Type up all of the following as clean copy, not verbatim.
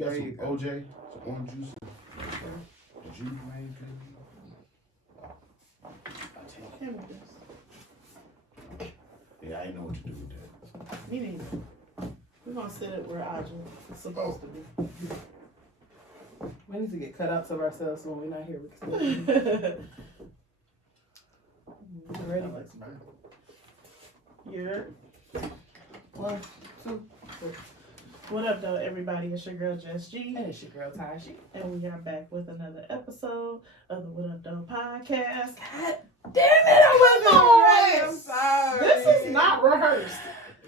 got some OJ, some orange juice? The juice, man. I'll take him with this. Yeah, I didn't know what to do with that. Me neither. We're gonna sit it where Audrey is supposed to be. We need to get cutouts of ourselves when we're not here. We're ready. Here. 1, 2, 3. What up, though, everybody? It's your girl, Jess G. And it's your girl, Tashi. And we are back with another episode of the What Up, Though podcast. God damn it, I wasn't ready. I'm sorry. This is not rehearsed.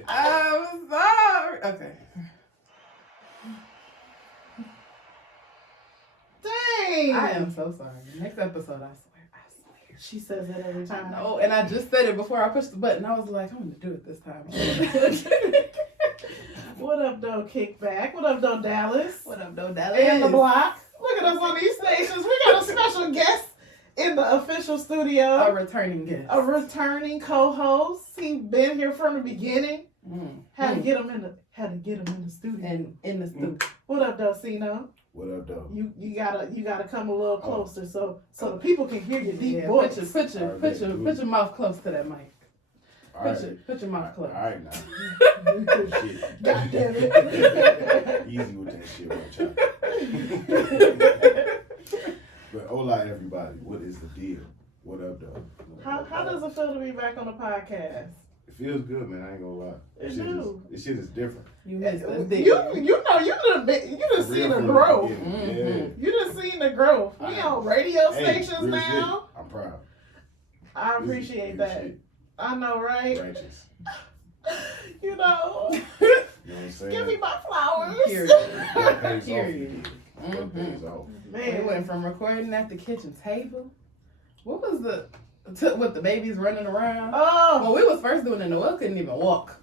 I'm sorry. Okay. Dang. I am so sorry. Next episode, I swear. She says it every time. Oh, and I just said it before I pushed the button. I was like, I'm going to do it this time. What up, though, Kickback? What up, though, Dallas? What up, though, Dallas? And the block. Look at us on these stations. We got a special guest in the official studio. A returning guest. A returning co-host. He been here from the beginning. Had to get him in the studio. And in the studio. What up, though, Ceno? What up, though? You gotta come a little closer so the people can hear your deep voice. Put your mouth close to that mic. Put your mouth close. All right, now. Shit. God damn it. Easy with that shit, child. But hola, everybody. What is the deal? What up, though? How does it feel to be back on the podcast? It feels good, man. I ain't gonna lie. It do. This shit is different. You know you done seen the growth. Yeah. You done seen the growth. We on radio stations now. I'm proud. I appreciate that. Shit. I know, right? Righteous. You know. You know what I'm saying? Give me my flowers. Period. Man, we went from recording at the kitchen table. What was with the babies running around? Oh. When we was first doing it, Noelle couldn't even walk.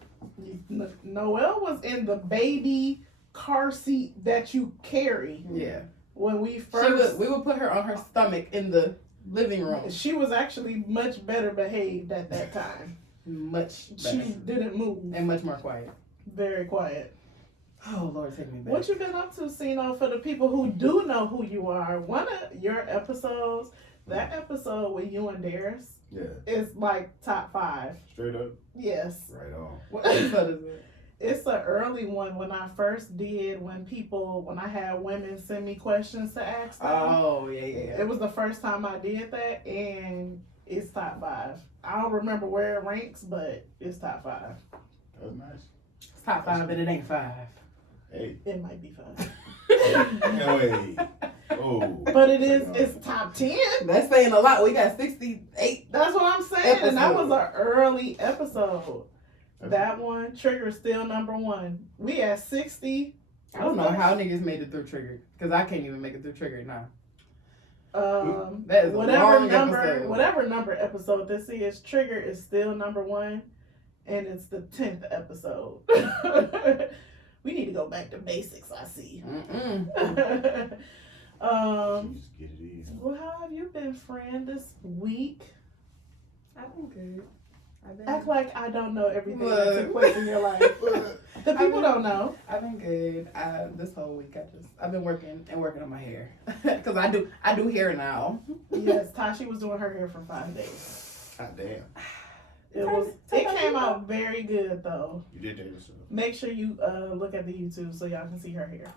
Noelle was in the baby car seat that you carry. Yeah. When we first... we would put her on her stomach in the living room. She was actually much better behaved at that time. Much better. She didn't move. And much more quiet. Very quiet. Oh, Lord, take me back. What you been up to, Ceno, for the people who do know who you are? One of your episodes, that episode with you and Darius, is like top 5. Straight up? Yes. Right on. What episode is it? It's an early one when I first did, when I had women send me questions to ask them. Oh, yeah. It was the first time I did that, and it's top 5. I don't remember where it ranks, but it's top 5. That was nice. It's top 5, and it ain't 5. Hey. It might be 5. Hey. Oh. But it's top 10. That's saying a lot. We got 68. That's what I'm saying. And that was an early episode. That one, Trigger, still number 1. We at 60. I don't know how niggas made it through Trigger, because I can't even make it through Trigger now. That is whatever number episode this is, Trigger is still number 1, and it's the 10th episode. We need to go back to basics, I see. Just get it easy. Well, how have you been, friend, this week? I've been good. Act like I don't know everything that took place in your life. The people don't know. I've been good. This whole week I've been working on my hair because I do hair now. Yes, Tashi was doing her hair for 5 days. God damn. It came out very good though. You did that yourself. Make sure you look at the YouTube so y'all can see her hair.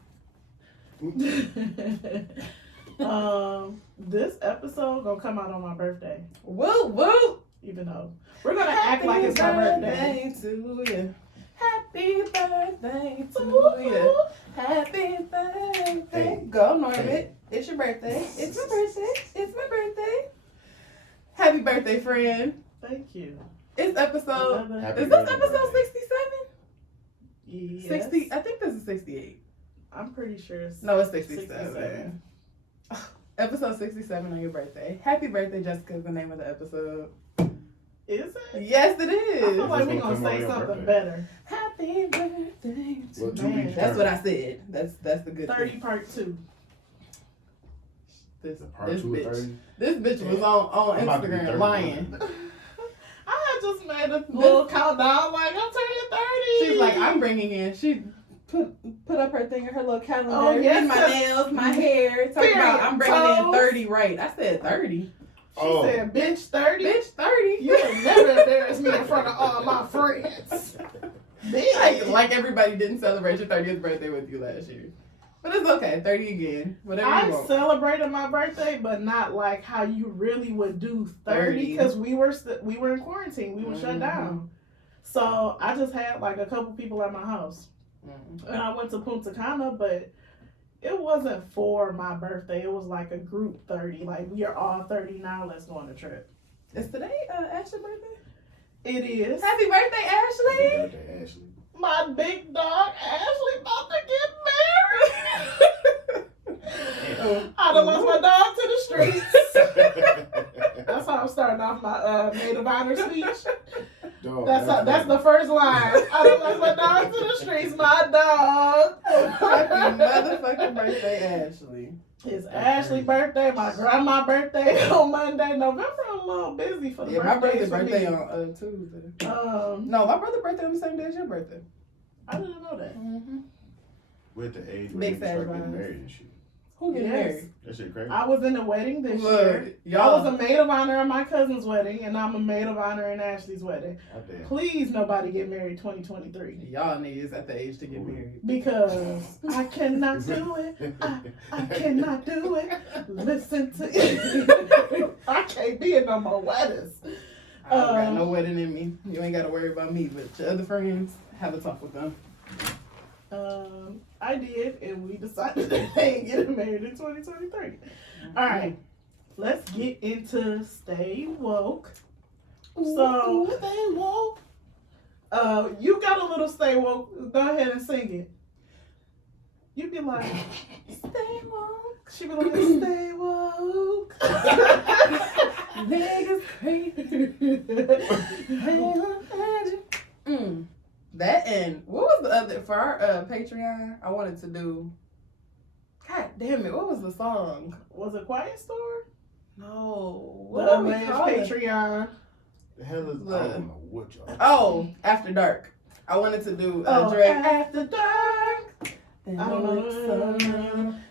This episode gonna come out on my birthday. Woo woo! Even though we're gonna act like it's my birthday. To you. Happy birthday to you. Happy birthday. Hey. Go, Norbit. Hey. It's your birthday. It's my birthday. It's my birthday. Happy birthday, friend. Thank you. It's episode. Is this episode 67? Yes. 60. I think this is 68. I'm pretty sure it's 67. Episode 67 on your birthday. Happy birthday, Jessica is the name of the episode. Is it? Yes, it is. I feel like we're going to say something better. Happy birthday to me. That's what I said. That's the good 30 thing. part 2. This bitch. This bitch was on Instagram lying. I had just made a little countdown like I'm turning 30. She's like, I'm bringing in. put up her thing in her little calendar. Oh, yes, my nails, my hair. Talking about I'm bringing in toes. 30 right. I said 30. She said, bitch, 30. Bitch, 30. You would never embarrass me in front of all my friends. Bitch. Like everybody didn't celebrate your 30th birthday with you last year. But it's okay. 30 again. Whatever you I want. celebrated my birthday, but not like how you really would do 30 because we were in quarantine. We were shut down. So I just had like a couple people at my house. And I went to Punta Cana, but it wasn't for my birthday. It was like a group 30. Like, we are all 30 now. Let's go on a trip. Is today Ashley's birthday? It is. Happy birthday, Ashley! Happy birthday, Ashley. My big dog, Ashley, about to get married. I done lost my dog to the streets. That's how I'm starting off my maid of honor speech. Dog, That's the first line. I done lost my dog to the streets, my dog. Happy motherfucking birthday, Ashley. It's Ashley's birthday, my grandma's birthday on Monday. November a little busy for the my brother's birthday on Tuesday. No, my brother's birthday on the same day as your birthday. I didn't know that. We're at the age where Big you start fat getting vibes. married and shit. Who getting married? That shit crazy. I was in the wedding this Look, year. y'all. I was a maid of honor at my cousin's wedding, and I'm a maid of honor in Ashley's wedding. Oh, damn. Please, nobody get married 2023. Y'all niggas at the age to get married. Because I cannot do it. I cannot do it. Listen to it. I can't be in no more weddings. I don't got no wedding in me. You ain't got to worry about me, but your other friends, have a talk with them. I did, and we decided that they ain't getting married in 2023. All right, let's get into Stay Woke. So, Stay Woke. You got a little Stay Woke. Go ahead and sing it. You be like, Stay Woke. She be like, Stay Woke. Niggas crazy. That and what was the other for our Patreon? I wanted to do. God damn it! What was the song? Was it Quiet Storm? No. The What do we Alleged call it? Patreon. The hell is I don't know what y'all. Oh, After Dark. I wanted to do Drake. After Dark. I don't know.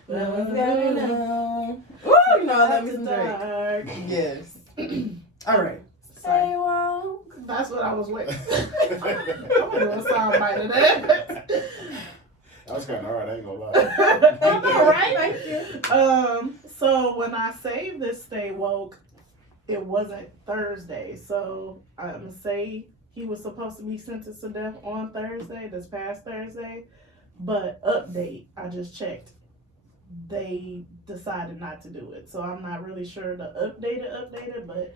No one's gonna know. Ooh, you know, let me some Drake. Dark. Yes. All right. Say woke. That's what I was waiting. I'm gonna do a sound bite of that. That was kind of hard. I ain't gonna lie. I know, right? Thank you. So when I saved this Stay Woke, it wasn't Thursday. So I'm gonna say he was supposed to be sentenced to death on Thursday, this past Thursday. But update, I just checked. They decided not to do it. So I'm not really sure the updated, but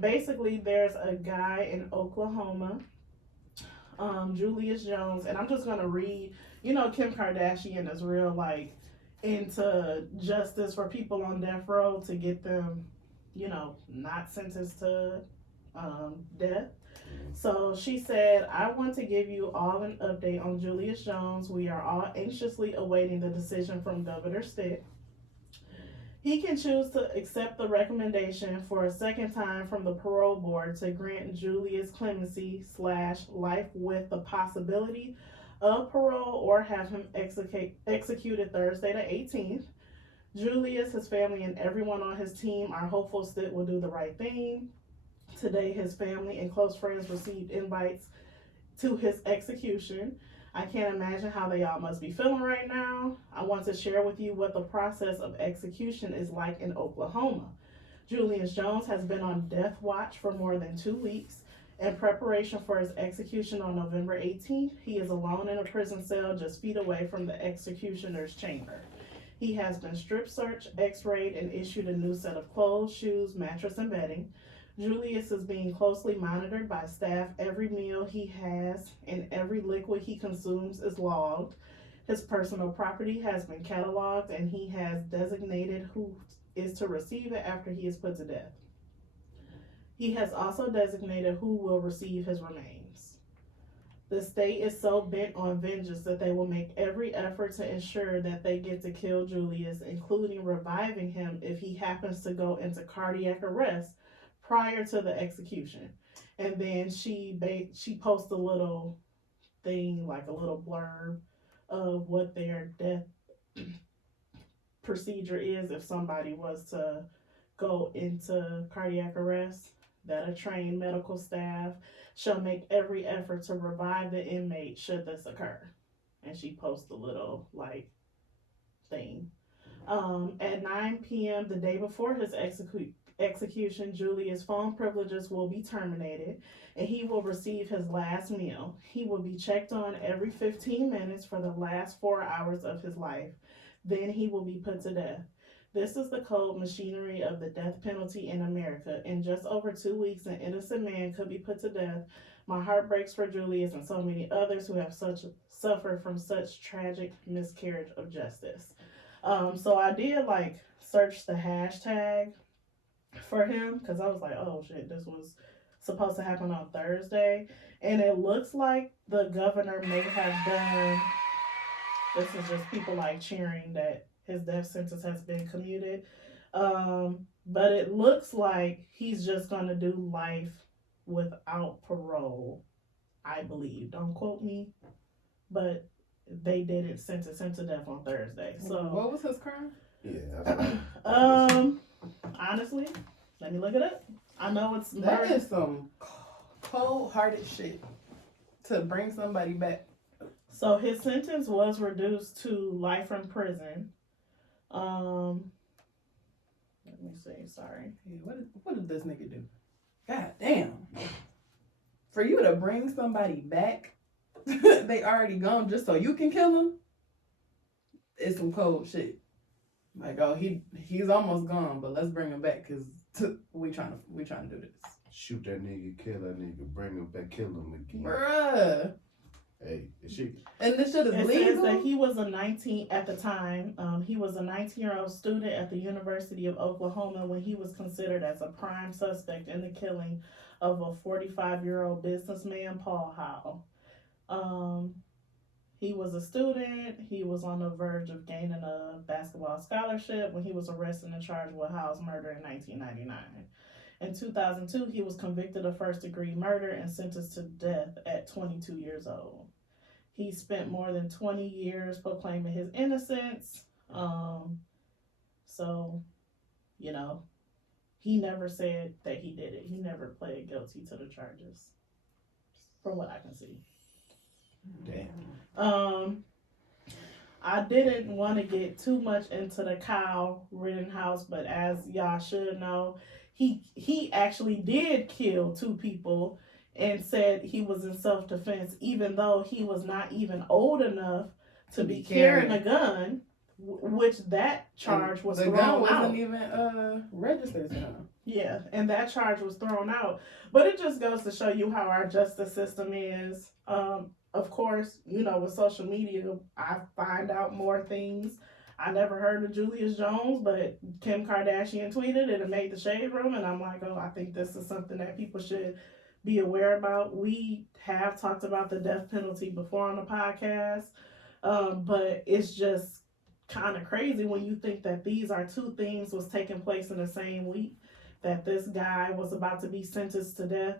basically there's a guy in Oklahoma, Julius Jones, and I'm just gonna read, you know, Kim Kardashian is real like into justice for people on death row to get them, you know, not sentenced to death. So she said, I want to give you all an update on Julius Jones. We are all anxiously awaiting the decision from Governor Stitt. He can choose to accept the recommendation for a second time from the parole board to grant Julius clemency / life with the possibility of parole or have him executed Thursday the 18th. Julius, his family, and everyone on his team are hopeful Stitt will do the right thing. Today, his family and close friends received invites to his execution. I can't imagine how they all must be feeling right now. I want to share with you what the process of execution is like in Oklahoma. Julius Jones has been on death watch for more than 2 weeks. In preparation for his execution on November 18th, he is alone in a prison cell just feet away from the executioner's chamber. He has been strip searched, x-rayed, and issued a new set of clothes, shoes, mattress, and bedding. Julius is being closely monitored by staff. Every meal he has and every liquid he consumes is logged. His personal property has been cataloged, and he has designated who is to receive it after he is put to death. He has also designated who will receive his remains. The state is so bent on vengeance that they will make every effort to ensure that they get to kill Julius, including reviving him if he happens to go into cardiac arrest prior to the execution. And then she posts a little thing, like a little blurb of what their death procedure is if somebody was to go into cardiac arrest, that a trained medical staff shall make every effort to revive the inmate should this occur. And she posts a little like thing. At 9 p.m. the day before his execution, Julius' phone privileges will be terminated and he will receive his last meal. He will be checked on every 15 minutes for the last 4 hours of his life. Then he will be put to death. This is the cold machinery of the death penalty in America. In just over 2 weeks, an innocent man could be put to death. My heart breaks for Julius and so many others who have suffered from such tragic miscarriage of justice. So I did like search the hashtag for him because I was like, oh shit, this was supposed to happen on Thursday. And it looks like the governor may have done, this is just people like cheering that his death sentence has been commuted. But it looks like he's just going to do life without parole, I believe. Don't quote me, but they didn't sentence him to death on Thursday. So what was his crime? Yeah, that's right. Honestly, let me look it up. I know it's That murder. is some cold-hearted shit to bring somebody back. So his sentence was reduced to life in prison. Let me see. Sorry. Yeah, what did this nigga do? God damn. For you to bring somebody back, they already gone just so you can kill them, it's some cold shit. Like, oh, he's almost gone, but let's bring him back because we trying to do this. Shoot that nigga, kill that nigga, bring him back, kill him again. Bruh. Hey, is she? And this shit is It legal? says that he was a 19 at the time. He was a 19-year-old student at the University of Oklahoma when he was considered as a prime suspect in the killing of a 45-year-old businessman, Paul Howe. He was a student. He was on the verge of gaining a basketball scholarship when he was arrested and charged with Howe's murder in 1999. In 2002, he was convicted of first-degree murder and sentenced to death at 22 years old. He spent more than 20 years proclaiming his innocence. So, you know, he never said that he did it. He never pled guilty to the charges, from what I can see. Damn. I didn't want to get too much into the Kyle Rittenhouse, but as y'all should know, he actually did kill 2 people and said he was in self-defense, even though he was not even old enough to be carrying a gun, which that charge was thrown out. The gun wasn't even registered to him. Yeah, and that charge was thrown out. But it just goes to show you how our justice system is. Of course, you know, with social media, I find out more things. I never heard of Julius Jones, but Kim Kardashian tweeted it and made the shade room, and I'm like, oh, I think this is something that people should be aware about. We have talked about the death penalty before on the podcast, but it's just kind of crazy when you think that these are 2 things was taking place in the same week, that this guy was about to be sentenced to death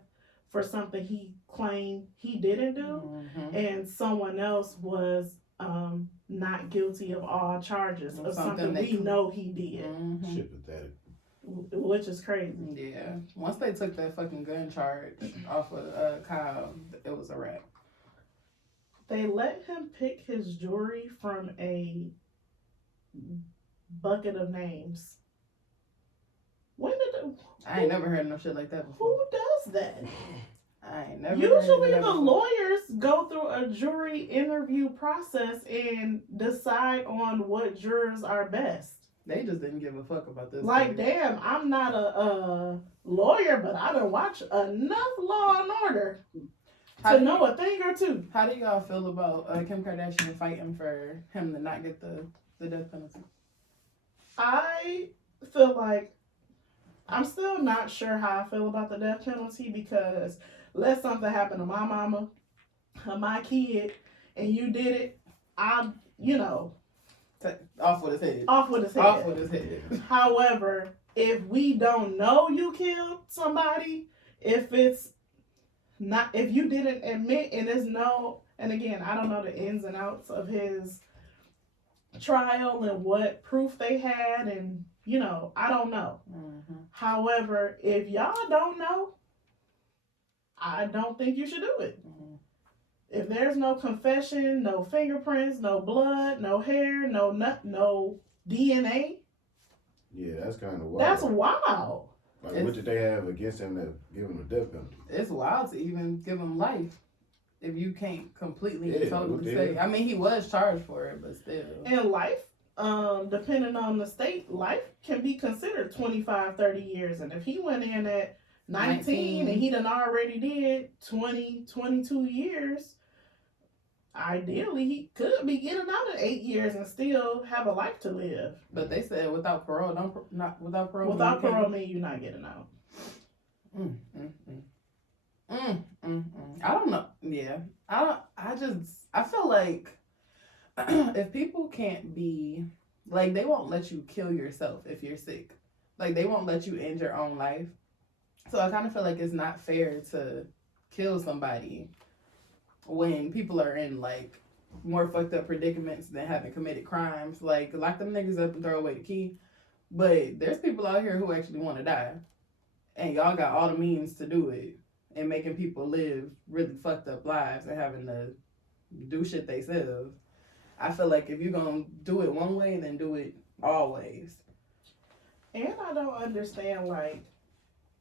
for something he claimed he didn't do, and someone else was not guilty of all charges of something we know he did. Shit pathetic. Which is crazy. Yeah. Once they took that fucking gun charge off of Kyle, it was a wrap. They let him pick his jury from a bucket of names. I ain't never heard of no shit like that before. Who does that? I ain't never Usually heard of that the before. lawyers go through a jury interview process and decide on what jurors are best. They just didn't give a fuck about this. Like, damn, I'm not a lawyer, but I done watched enough Law and Order to know a thing or two. How do y'all feel about Kim Kardashian fighting for him to not get the death penalty? I feel like I'm still not sure how I feel about the death penalty because let something happen to my mama or my kid and you did it, I'm, you know, Off with his head. off with his head. Off with his head. However, if we don't know you killed somebody, if you didn't admit and there's no And again, I don't know the ins and outs of his trial and what proof they had, and I don't know. Mm-hmm. However, if y'all don't know, I don't think you should do it. Mm-hmm. If there's no confession, no fingerprints, no blood, no hair, no DNA, Yeah, that's kind of wild. that's wild. Like, what did they have against him to give him a death penalty? It's wild to even give him life if you can't completely and Yeah, totally yeah. say. I mean, he was charged for it, but still. In life, depending on the state, life can be considered 25, 30 years. And if he went in at 19 and he done already did 20, 22 years, ideally he could be getting out in 8 years and still have a life to live. But they said without parole, not without parole. Without parole mean you're not getting out. I don't know. Yeah. I feel like if people can't be, like, they won't let you kill yourself if you're sick. Like, they won't let you end your own life. So I kind of feel like it's not fair to kill somebody when people are in, like, more fucked up predicaments than having committed crimes. Like, lock them niggas up and throw away the key. But there's people out here who actually want to die. And y'all got all the means to do it. And making people live really fucked up lives and having to do shit they self. I feel like if you're going to do it one way, then do it always. And I don't understand, like,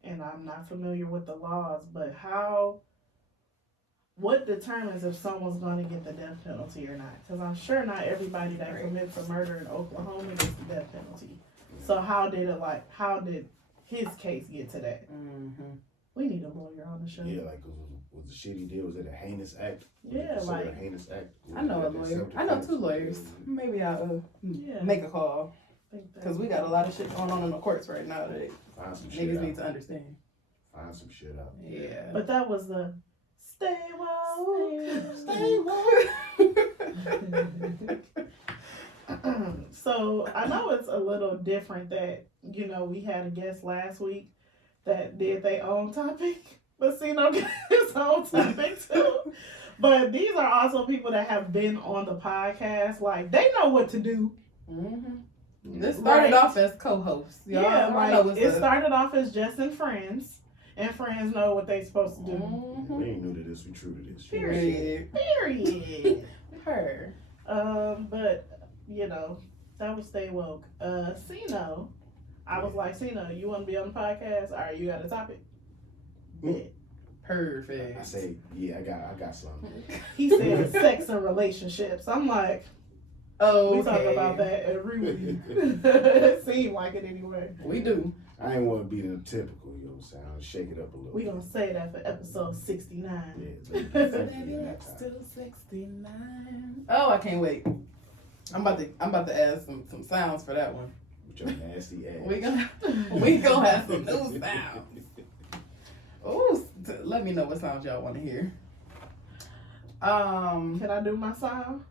and I'm not familiar with the laws, but what determines if someone's going to get the death penalty or not? Because I'm sure not everybody that commits a murder in Oklahoma gets the death penalty. So how did his case get to that? Mm-hmm. We need a lawyer on the show. Yeah, like, was the shit he did, was it a heinous act? Yeah, like, a heinous act? I know a lawyer. I know 2 lawyers. Maybe I'll make a call. Because we got a lot of shit going on in the courts right now that niggas need to understand. Find some shit out. Yeah. But that was the stay woke. Stay woke. So I know it's a little different that, we had a guest last week that did their own topic, but Ceno did his own topic too. But these are also people that have been on the podcast. Like, they know what to do. Mm-hmm. This started off as co-hosts. Y'all. Yeah, like, it started off as just in friends, and friends know what they supposed to do. Mm-hmm. We ain't new to this, we true to this. Period. Her. But, that was Stay Woke. Ceno, I was like, Ceno, you want to be on the podcast? All right, you got a topic? Yeah. Perfect. I say, yeah, I got something. He said sex and relationships. I'm like, we talk about that every week. It seemed like it anyway. We do. I ain't want to be the typical, you know what I'm saying? I'll shake it up a little. We gonna say that for episode 69. Yeah, Still 69. Oh, I can't wait. I'm about to add some sounds for that one. With your nasty ass. We gonna have some new sounds. Oh, let me know what sounds y'all want to hear. Can I do my sound?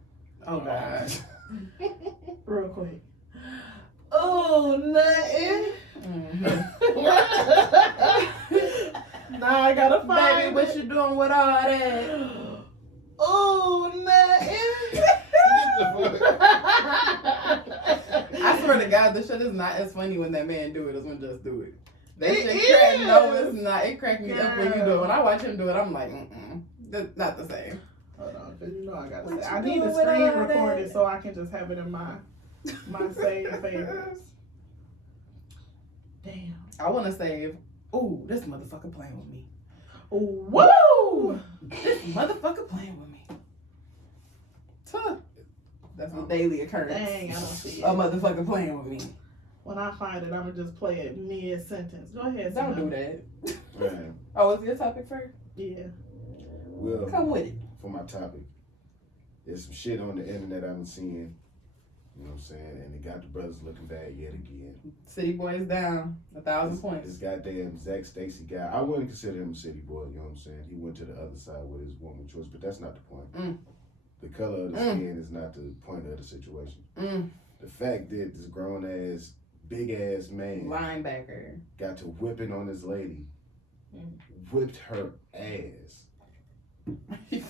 Oh God. Real quick. Oh, nothing. Mm-hmm. Now I gotta find. Baby, what you doing with all that? Oh, nothing. I swear to God, this shit is not as funny when that man do it as when Just do it. That It shit is. crack. No, it's not. It cracked me up when you do it. Girl. When I watch him do it, I'm like, that's not the same. Hold on, because I gotta What say. you I need to doing with screen all record that? it so I can just have it in my saved favorites. Damn. I want to save. Ooh, this motherfucker playing with me. Woo! This motherfucker playing with me. Tuh. That's a daily occurrence. Dang, I don't see A it. motherfucker playing with me. When I find it, I'm gonna just play it mid-sentence. Go ahead, Don't Ceno. do that. Man, Oh, is your topic first? Yeah. well, Come with it. for my topic, there's some shit on the internet I've been seeing, you know what I'm saying, and it got the brothers looking bad yet again. City boys down 1,000 points. This goddamn Zac Stacy guy, I wouldn't consider him a city boy, you know what I'm saying? He went to the other side with his woman choice, but that's not the point. The color of the skin is not the point of the situation. The fact that this grown ass, big ass man Linebacker. got to whipping on this lady, whipped her ass.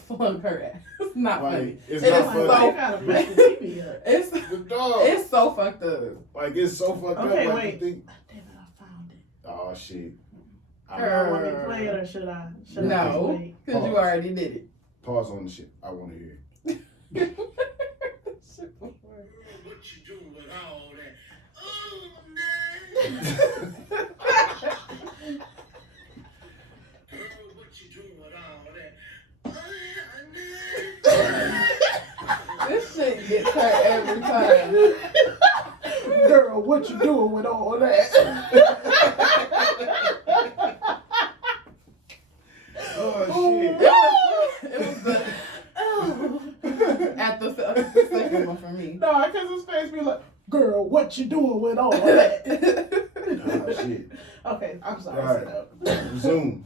flung her ass. It's not Like, funny. it's It not is funny. so- You gotta back the TV up. It's The dog. it's so fucked up. Like, it's so fucked Okay, up. Like, wait. you think, Damn it, I found it. oh, shit. Y'all want me to play it or should I? Should I just No, wait? because you Pause. already did it. Pause on the shit. I want to hear it. Shit before. What you doing with all that? Oh, man. Girl, what you doing with all that? Oh, This shit gets her every time. Girl, what you doing with all that? Oh, shit. It was the at the second one for me. No, because his face be like, girl, what you doing with all that? Oh, shit. Okay, I'm sorry. All right. Ceno. Resume.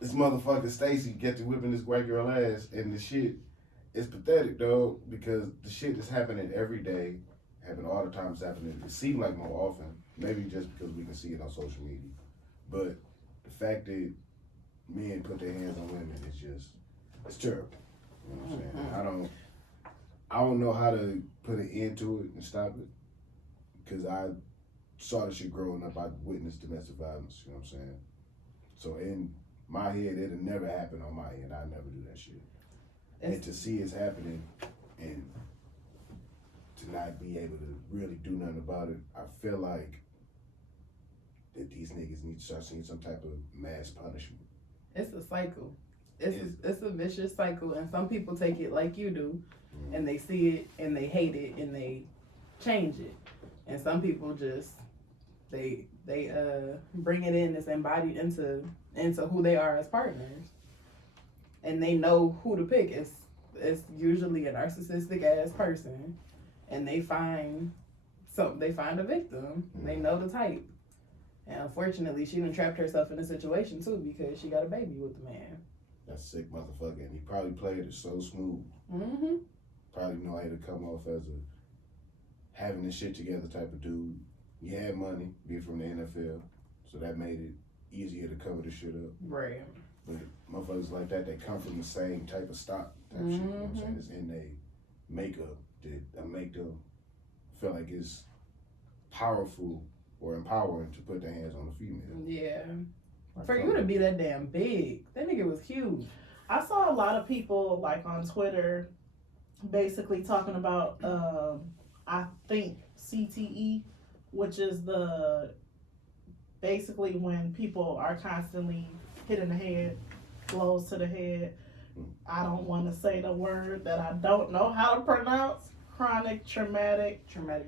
This motherfucker Stacy get to whipping this white girl ass, and the shit is pathetic, dog, because the shit is happening every day, happening all the time. It's happening. It seems like more often, maybe just because we can see it on social media. But the fact that men put their hands on women is just, it's terrible. You know what I'm saying? I don't know how to put an end to it and stop it, because I saw the shit growing up. I witnessed domestic violence. You know what I'm saying? So in my head, it'll never happen on my end. I never do that shit. And to see it's happening and to not be able to really do nothing about it, I feel like that these niggas need to start seeing some type of mass punishment. It's a cycle. It's a vicious cycle, and some people take it like you do, and they see it and they hate it and they change it, and some people just they bring it in, it's embodied into who they are as partners, and they know who to pick. It's usually a narcissistic ass person, and they find a victim. They know the type, and unfortunately, she done trapped herself in a situation too because she got a baby with the man. That's sick motherfucker, and he probably played it so smooth. Mm-hmm. Probably know how to come off as a having this shit together type of dude. He had money, being from the NFL, so that made it easier to cover the shit up. Right. But motherfuckers like that, they come from the same type of stock type shit. You know what I'm saying? It's in their makeup that make them feel like it's powerful or empowering to put their hands on a female. Yeah. Like, For you to be that damn big, that nigga was huge. I saw a lot of people like on Twitter basically talking about I think CTE, which is the basically when people are constantly hitting the head, blows to the head. I don't want to say the word that I don't know how to pronounce. Chronic traumatic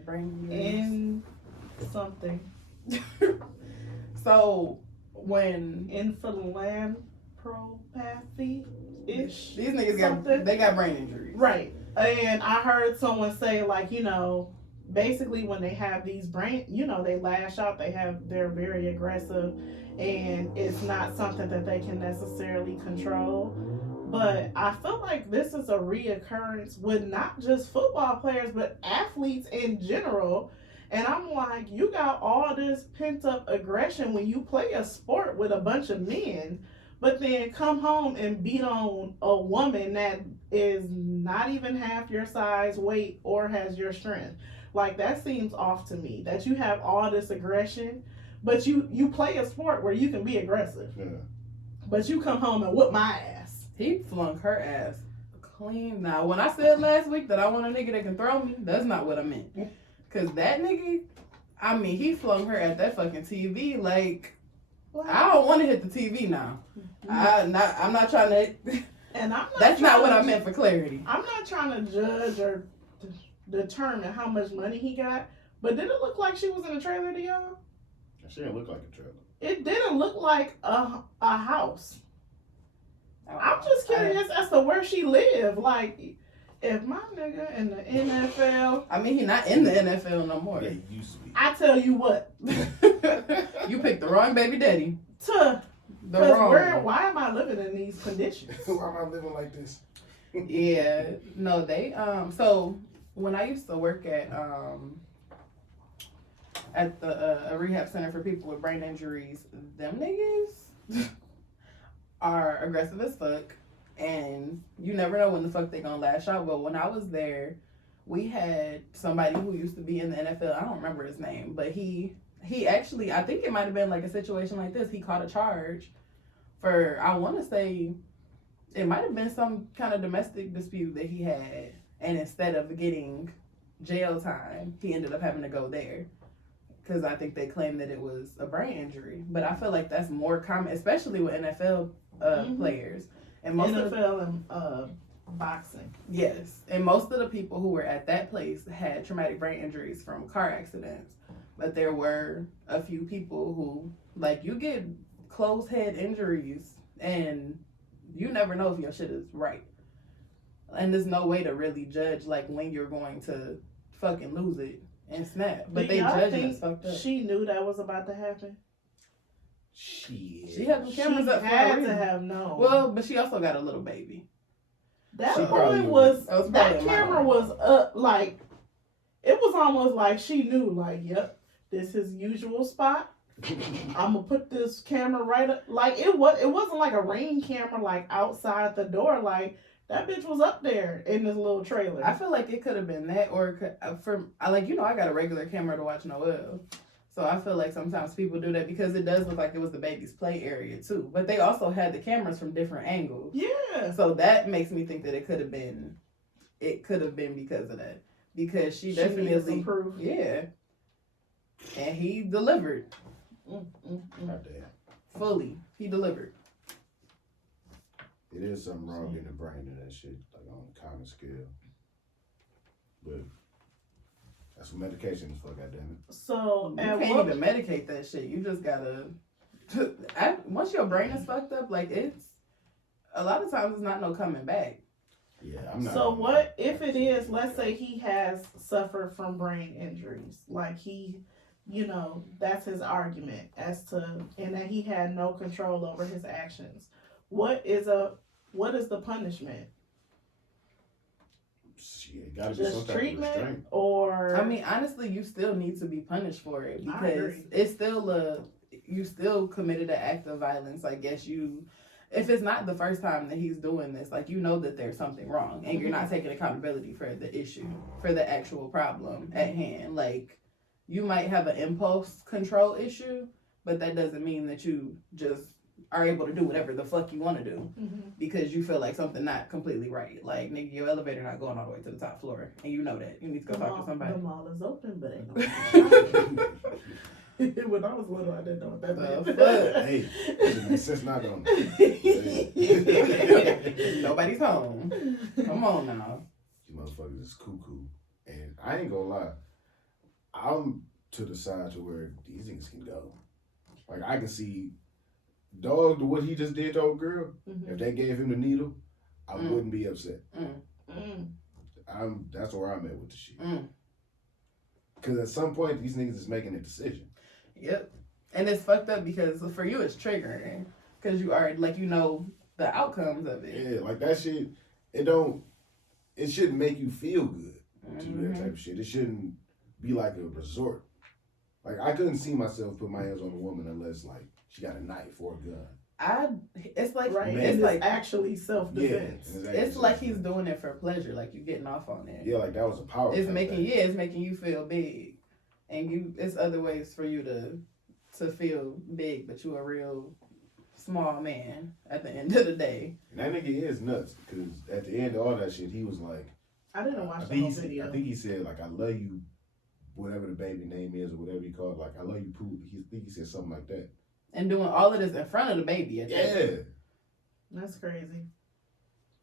Brain in something. So when Encephalopathy ish. these niggas something. they got brain injuries. Right. And I heard someone say, like, you know, basically when they have these brain, you know, they lash out, they're very aggressive, and it's not something that they can necessarily control. But I feel like this is a reoccurrence with not just football players, but athletes in general. And I'm like, you got all this pent up aggression when you play a sport with a bunch of men, but then come home and beat on a woman that is not even half your size, weight, or has your strength. Like, that seems off to me, that you have all this aggression, but you play a sport where you can be aggressive. Yeah. But you come home and whoop my ass. He flung her ass clean. Now, when I said last week that I want a nigga that can throw me, that's not what I meant. Because that nigga, I mean, he flung her at that fucking TV like, I don't want to hit the TV now. I'm not trying to. And I'm not That's not what I trying to- meant for clarity. I'm not trying to judge or determine how much money he got, but did it look like she was in a trailer to y'all? She didn't look like a trailer. It didn't look like a house. I'm just curious as to where she lived. Like, if my nigga in the NFL, I mean, he not in the NFL no more. Yeah, he used to be. I tell you what, You picked the wrong baby daddy. the wrong one. why am I living in these conditions? Why am I living like this? Yeah, no, they so when I used to work at the a rehab center for people with brain injuries, them niggas are aggressive as fuck. and you never know when the fuck they gonna lash out. But when I was there, we had somebody who used to be in the NFL. I don't remember his name, but he actually, I think it might have been like a situation like this. He caught a charge for, I want to say, it might have been some kind of domestic dispute that he had, and instead of getting jail time, he ended up having to go there because I think they claimed that it was a brain injury. But I feel like that's more common, especially with NFL players. And most NFL and boxing. Yes, and most of the people who were at that place had traumatic brain injuries from car accidents. But there were a few people who, like, you get closed head injuries and you never know if your shit is right. And there's no way to really judge, like, when you're going to fucking lose it and snap. But they judge it fucked up. She knew that was about to happen. She had the cameras up for a had reason. to have known. Well, but she also got a little baby. That She probably boy was That was that probably camera mine. was up like it was almost like she knew, like, yep, this is his usual spot. I'm gonna put this camera right up. Like it wasn't like a Ring camera like outside the door. Like that bitch was up there in this little trailer. I feel like it could have been that, or it could, I got a regular camera to watch Noel. So I feel like sometimes people do that because it does look like it was the baby's play area too. But they also had the cameras from different angles. Yeah. So that makes me think that it could have been because of that. Because she definitely needed some proof. Yeah. And he delivered. God damn. Fully. He delivered. It is something wrong in the brain of that shit, like on a common scale. But that's what medication is for, goddammit. So You can't even medicate that shit. You just gotta. Once your brain is fucked up, like it's a lot of times it's not no coming back. Yeah, I'm not. So what if it is? Let's say he has suffered from brain injuries, like he, that's his argument as to, and that he had no control over his actions. What is the punishment? Shit, gotta be Just some type of treatment, restraint. or I mean, honestly, you still need to be punished for it I because agree. it's still you still committed an act of violence. I guess if it's not the first time that he's doing this, like that there's something wrong and you're not taking accountability for the issue, for the actual problem at hand. Like you might have an impulse control issue, but that doesn't mean that you just are able to do whatever the fuck you want to do because you feel like something not completely right. Like, nigga, your elevator not going all the way to the top floor, and you know that. You need to go talk to somebody. The mall is open, but ain't no. When I was little, I didn't know what that meant. Hey, since not on. Nobody's home. Come on now. You motherfuckers is cuckoo. And I ain't gonna lie, I'm to the side to where these things can go. Like, I can see dog to what he just did to old girl. If they gave him the needle, I wouldn't be upset. That's where I'm at with the shit. Because at some point, these niggas is making a decision. Yep. And it's fucked up because for you it's triggering. Because you are, like, the outcomes of it. Yeah, like that shit, it shouldn't make you feel good to do that type of shit. It shouldn't be like a resort. Like, I couldn't see myself put my hands on a woman unless, like, she got a knife or a gun. It's like, Right. it's like actually self-defense. Yeah, it's like he's doing it for pleasure, like you getting off on it. Yeah, like that was a power. It's making you feel big, and it's other ways for you to feel big, but you a real small man at the end of the day. And that nigga is nuts because at the end of all that shit, he was like, I didn't watch the whole video. I think he said like, I love you, whatever the baby name is or whatever he called, like I love you, Pooh. He said something like that. And doing all of this in front of the baby. Yeah. That's crazy.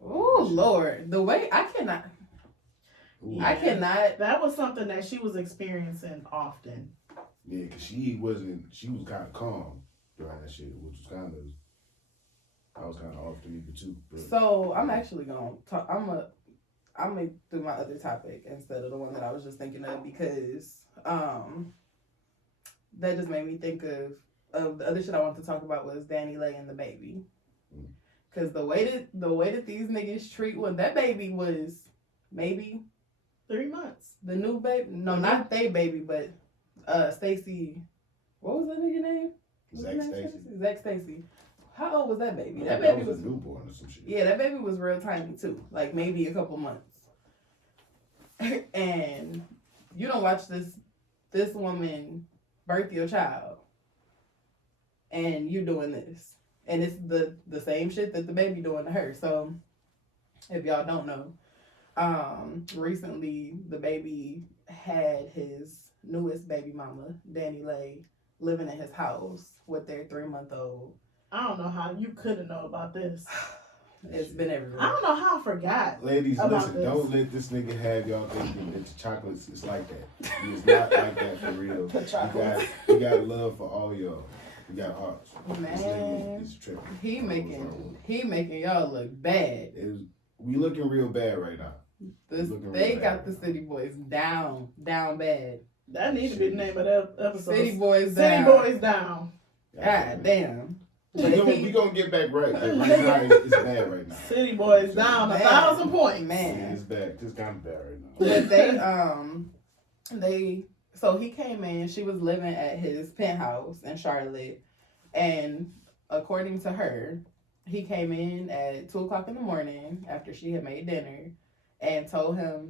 Oh Lord, the way I cannot. That was something that she was experiencing often. Yeah, because she was kind of calm during that shit, which was I was kind of off to me too. But. So I'm actually gonna talk. I'm gonna do my other topic instead of the one that I was just thinking of because that just made me think of the other shit I wanted to talk about was Danny Lay and DaBaby. Because the way that these niggas treat that baby was maybe 3 months. the new baby. No, not they baby, but Stacy. What was that nigga name? Zac Stacy. Zac Stacy. How old was that baby? That That baby was was a newborn or some shit. Yeah, that baby was real tiny too, like maybe a couple months. And you don't watch this woman birth your child, and you doing this, and it's the same shit that the baby doing to her. So, if y'all don't know, recently the baby had his newest baby mama, Danny Lay, living in his house with their 3-month-old. I don't know how you couldn't know about this. It's been everywhere. I don't know how I forgot. Ladies, about listen, this. don't let this nigga have y'all thinking that the chocolates is like that. It's not like that for real. The chocolates. You got love for all y'all. You got hearts. Man, This nigga is tripping. He making y'all look bad. We looking real bad right now. They got the City Boys down bad. That needs to be the name of that episode. City Boys down. City Boys down. God damn. We gonna get back right. But right now it's bad right now. City Boys down 1,000 points. Man. Yeah, it's bad. It's kind of bad right now. But so he came in, she was living at his penthouse in Charlotte, and according to her, he came in at 2:00 in the morning after she had made dinner and told her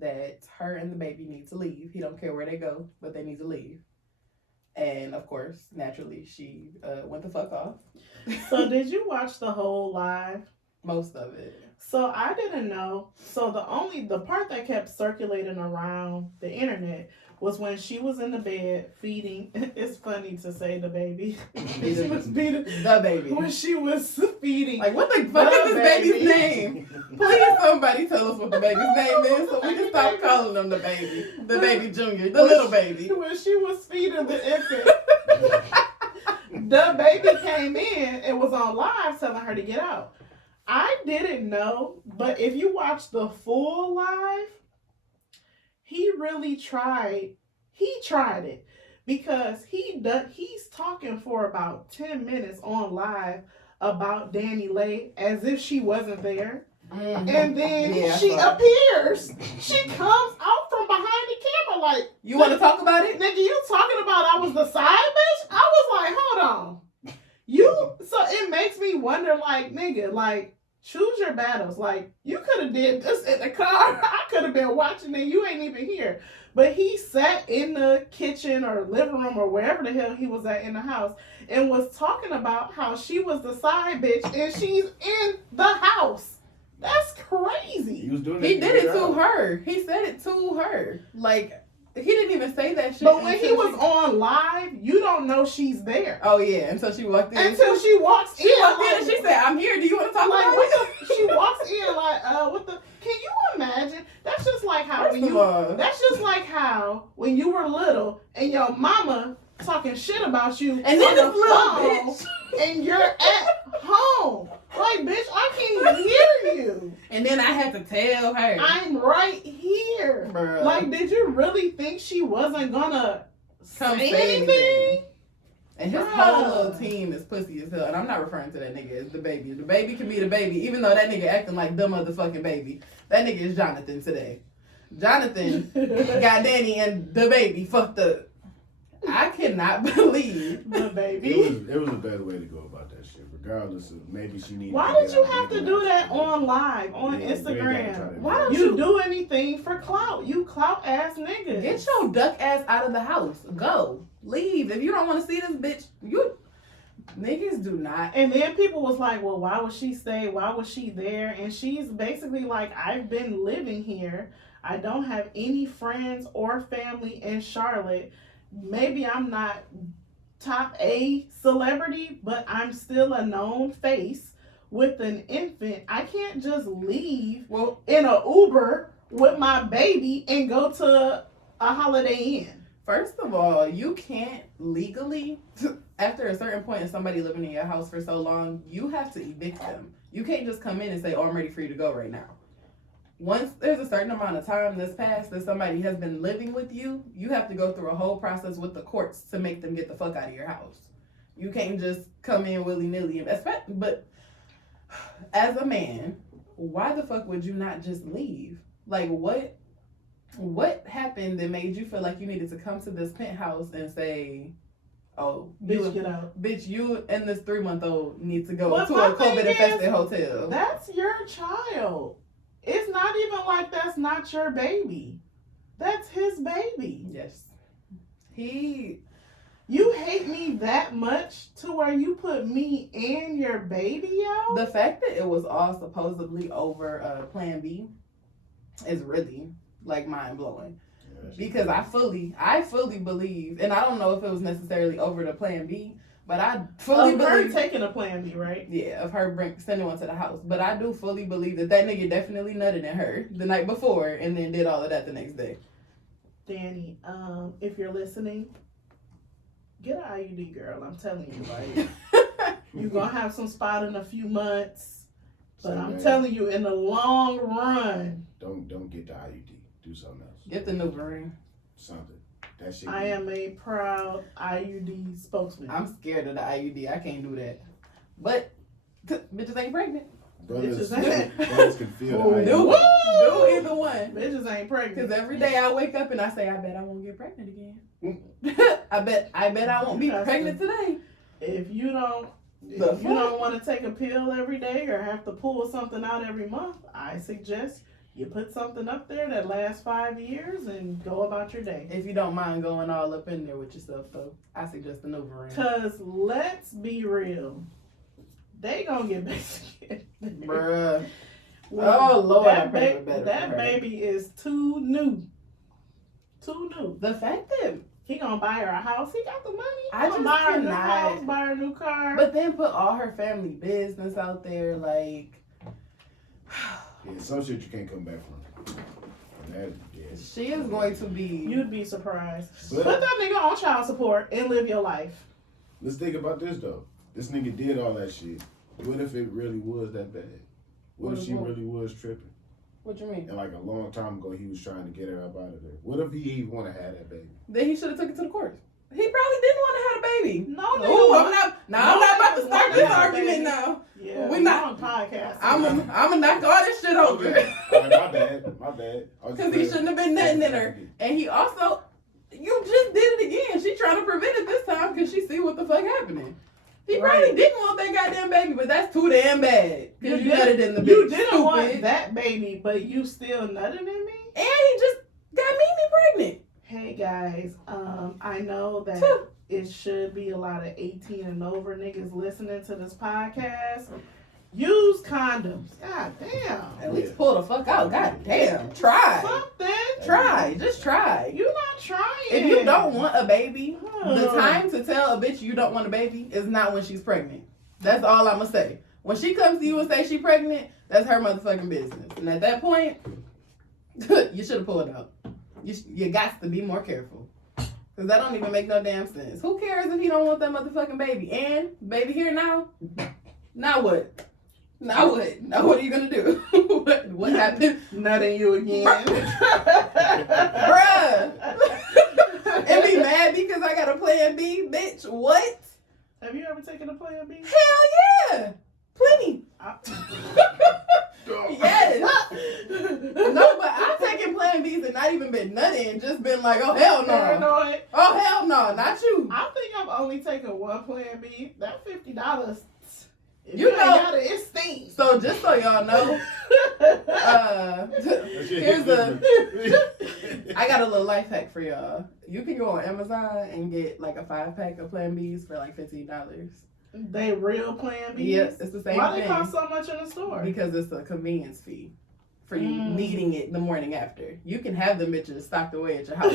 that her and the baby need to leave. He don't care where they go, but they need to leave. And of course, naturally, she went the fuck off. So did you watch the whole live? Most of it. So I didn't know. So the part that kept circulating around the internet was when she was in the bed feeding. It's funny to say DaBaby. She was feeding DaBaby. when she was feeding. Like, what the fuck is this baby's name? Please, somebody tell us what the baby's name is so we can stop calling them the baby. The baby junior. The little baby. When she was feeding the infant, DaBaby came in and was on live telling her to get out. I didn't know, but if you watch the full live, he really tried. He tried it because he's talking for about 10 minutes on live about Danny Lay as if she wasn't there. Mm-hmm. And then she appears. She comes out from behind the camera like, you want to talk about it? Nigga, you talking about I was the side bitch? I was like, hold on. So it makes me wonder, like, nigga, like, choose your battles. Like, you could have did this in the car. I could have been watching it. You ain't even here. But he sat in the kitchen or living room or wherever the hell he was at in the house and was talking about how she was the side bitch and she's in the house. That's crazy. He was doing He did it to her. He said it to her. Like, he didn't even say that shit. But when he was on live, you don't know she's there. Oh, yeah. Until she walked in. Until she walks in. She walked in and she said, I'm here. Do you want to talk about it? She walks in like, what the? Can you imagine? That's just like how That's just like how when you were little and your mama talking shit about you and then this little bitch, and you're at home. Like, bitch, I can't hear you. And then I had to tell her, I'm right here. Bruh. Like, did you really think she wasn't gonna say anything? And his whole little team is pussy as hell. And I'm not referring to that nigga as DaBaby. DaBaby can be DaBaby, even though that nigga acting like the motherfucking baby. That nigga is Jonathan today. Jonathan got Danny and DaBaby fucked up. I cannot believe DaBaby. It was a better way to go about that shit, regardless of maybe she needed. Why did you have to do that on live, on Instagram? Why don't you do anything for clout? You clout ass nigga. Get your duck ass out of the house. Go. Leave. If you don't want to see this bitch, you niggas do not. And then people was like, well, why would she stay? Why was she there? And she's basically like, I've been living here. I don't have any friends or family in Charlotte. Maybe I'm not top A celebrity, but I'm still a known face with an infant. I can't just leave in an Uber with my baby and go to a Holiday Inn. First of all, you can't legally, after a certain point of somebody living in your house for so long, you have to evict them. You can't just come in and say, oh, I'm ready for you to go right now. Once there's a certain amount of time that's passed that somebody has been living with you, you have to go through a whole process with the courts to make them get the fuck out of your house. You can't just come in willy-nilly. But as a man, why the fuck would you not just leave? Like, what happened that made you feel like you needed to come to this penthouse and say, oh, Bitch, get out. Bitch, you and this 3-month-old need to go But to my a thing COVID-infested hotel. That's your child. It's not even like that's not your baby. That's his baby. Yes. You hate me that much to where you put me and your baby out? The fact that it was all supposedly over Plan B is really, like, mind-blowing. Yeah, Because I fully believe, and I don't know if it was necessarily over the Plan B, but I fully of her believe taking a Plan B, right? Yeah, of her sending one to the house. But I do fully believe that nigga definitely nutted in her the night before and then did all of that the next day. Danny, if you're listening, get an IUD, girl. I'm telling you, like, you're gonna have some spot in a few months, but I'm telling you, in the long run, don't get the IUD. Do something else. Get the new ring. Something. That shit. I am a proud IUD spokesman. I'm scared of the IUD. I can't do that. But bitches ain't pregnant. Brothers Bitches can feel Ooh, the Do IUD. either one. Bitches ain't pregnant. Because every day I wake up and I say, I bet I won't get pregnant again. I bet I won't be pregnant today. If you don't want to take a pill every day or have to pull something out every month, I suggest you put something up there that lasts 5 years and go about your day. If you don't mind going all up in there with yourself, though, I suggest an Overeem. Because let's be real. They gonna get baby. Bruh. Oh, Lord, I That, pray for better that for her. baby is too new. Too new. The fact that... He gonna buy her a house. He got the money. He I gonna just buy her a new cannot. house, buy her a new car. But then put all her family business out there, like... Yeah, some shit you can't come back from. And that, yeah. She is going to be... You'd be surprised. But Put that nigga on child support and live your life. let's think about this though. This nigga did all that shit. What if it really was that bad? What if she really was tripping? What you mean? And like a long time ago, he was trying to get her up out of there. What if he even want to have that baby? Then he should have took it to the courts. He probably didn't want to have a baby. No, Ooh, nigga. I'm not about to start this argument now. Yeah, We're not- on podcast. I'm gonna knock all this shit over. Okay. All right, my bad. Because he shouldn't have been nutting in her. And he also, you just did it again. She trying to prevent it this time because she see what the fuck happening. He probably didn't want that goddamn baby, but that's too damn bad. Because you nutted in the bitch. You didn't Stupid. want that baby, but you still nutted in me? And he just got Mimi pregnant. Hey guys, I know that it should be a lot of 18 and over niggas listening to this podcast. Use condoms. God damn. At least pull the fuck out. God damn. Try. Something. Try. Just try. You're not trying. If you don't want a baby, the time to tell a bitch you don't want a baby is not when she's pregnant. That's all I'm gonna say. When she comes to you and say she pregnant, that's her motherfucking business. And at that point, you should have pulled out. You got to be more careful. Because that don't even make no damn sense. Who cares if he don't want that motherfucking baby? And baby here now? Now what? Now what? Now what are you gonna do? what happened? Nutting you again. Bruh. And be mad because I got a plan B? Bitch, what? Have you ever taken a Plan B? Hell yeah. Plenty. Yes. No, but I've taken Plan Bs and not even been nutting, just been like, oh hell no. Paranoid. Oh hell no, not you. I think I've only taken one Plan B. That $50. If You ain't know- got it, it stinks. So just so y'all know, here's I got a little life hack for y'all. You can go on Amazon and get like a 5-pack of Plan Bs for like $15. They real Plan Bs? Yes, it's the same Why thing. they cost so much in the store? Because it's a convenience fee for you needing it the morning after. You can have them bitches stocked away at your house.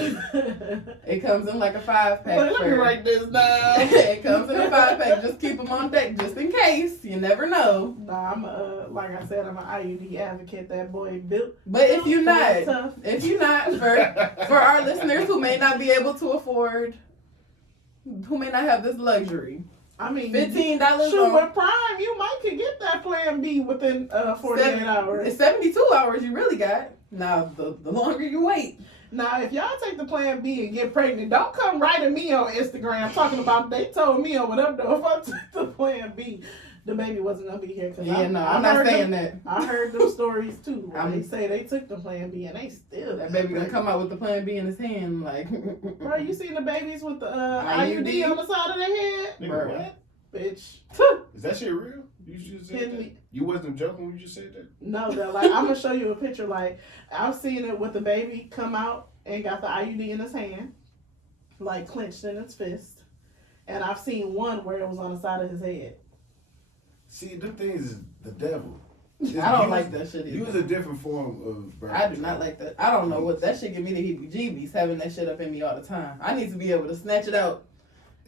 It comes in like a 5-pack. Let me write this down. It comes in a 5-pack. Just keep them on deck just in case. You never know. Nah, I'm like I said, I'm an IUD advocate. That boy built. But if you're not, tough. for our listeners who may not be able to afford, who may not have this luxury, I mean, $15 shoot, on with Prime, you might could get that Plan B within 48 hours. It's 72 hours you really got. Now, the longer you wait. Now, if y'all take the Plan B and get pregnant, don't come writing me on Instagram talking about they told me or whatever if I took the Plan B. DaBaby wasn't gonna be here because I'm not saying that. I heard those stories too. Where I'm- they say they took the Plan B and they still. That baby gonna come out with the Plan B in his hand, like. Bro, you seen the babies with the IUD? IUD on the side of their head? Nigga, Bro. what? Bitch. Is that shit real? You just said Hit that? me. You wasn't joking when you just said that? No, they're like, I'm gonna show you a picture. Like, I've seen it with the baby come out and got the IUD in his hand, like clenched in his fist. And I've seen one where it was on the side of his head. See, them things is the devil. I don't like that shit either. Use a different form of birth I do control. not like that. I don't know what that shit give me the heebie-jeebies having that shit up in me all the time. I need to be able to snatch it out.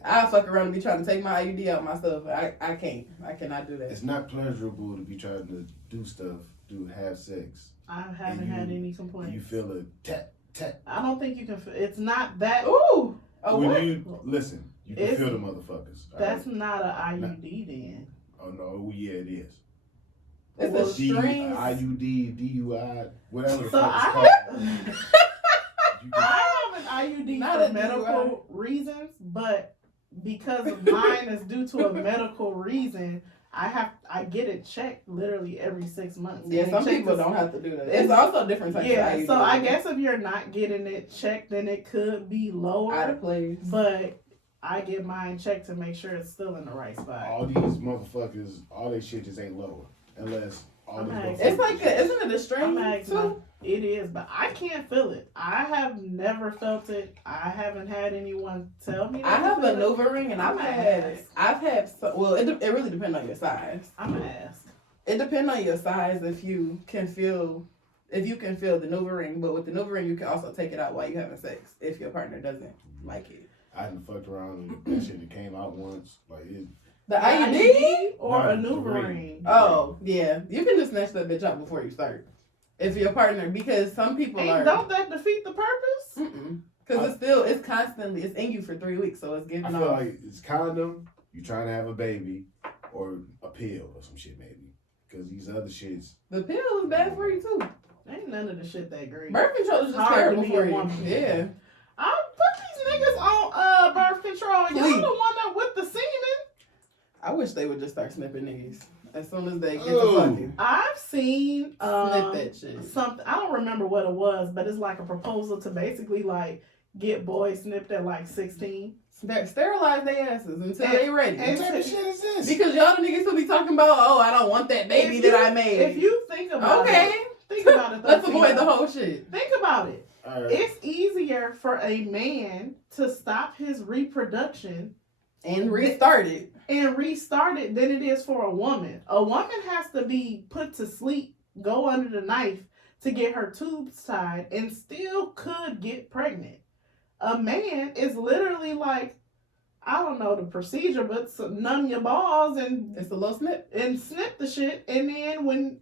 I'll fuck around and be trying to take my IUD out myself. I can't. I cannot do that. It's not pleasurable to be trying to do stuff, have sex. I haven't had any complaints. You feel a tap, tap. I don't think you can. It's not that. Ooh. Oh, when what? you listen, you can It's- feel the motherfuckers. all That's right? not an IUD then. Oh no, yeah, it is. It's Or the strings. IUD, DUI, whatever the So fuck it's I called. You can- I have an IUD Not for a medical reasons, but because mine is due to a medical reason, I get it checked literally every 6 months. Yeah, And some they check people the- don't have to do that. It's also different types Yeah, of IUD. so I guess if you're not getting it checked, then it could be out lower. of place. But I get mine checked to make sure it's still in the right spot. all these motherfuckers, all their shit just ain't lower. Unless all I'm these asking. motherfuckers. It's like isn't it a I'm string asking. too? It is, but I can't feel it. I have never felt it. I haven't had anyone tell me. I that have to a feel it. Nova ring, and I'm I've had. Well, it really depends on your size. I'm gonna ask. It depends on your size if you can feel the Nova ring, but with the Nova ring you can also take it out while you're having sex if your partner doesn't like it. I done fucked around and that shit that came out once. Like it. The IUD? or No, a new the ring. ring. Oh yeah, you can just snatch that bitch out before you start. If your partner, because some people Hey, are. don't that defeat the purpose? Because it's in you for 3 weeks, so it's I giving feel off. like it's condom. You trying to have a baby, or a pill or some shit maybe. Because these other shits. The pill is bad for you too. Ain't none of the shit that great. Birth control is just Hard to terrible be for a you. woman. Yeah. I'll put these niggas on birth control. Please. Y'all the one that with the semen. I wish they would just start snipping niggas as soon as they get Oh. to fucking. I've seen Snip that shit. something. I don't remember what it was, but it's like a proposal to basically like get boys snipped at like 16. Sterilize their asses until they ready. and- What type of shit is this? Because y'all the niggas who be talking about, oh, I don't want that baby If that you- I made. If you think about Okay. it, think about it. Let's 13. avoid the whole shit. Think about it. All right. It's easier for a man to stop his reproduction And restart it. and restart it than it is for a woman. A woman has to be put to sleep, go under the knife to get her tubes tied, and still could get pregnant. A man is literally like, I don't know the procedure, but numb your balls and It's a little snip. snip the shit, and then when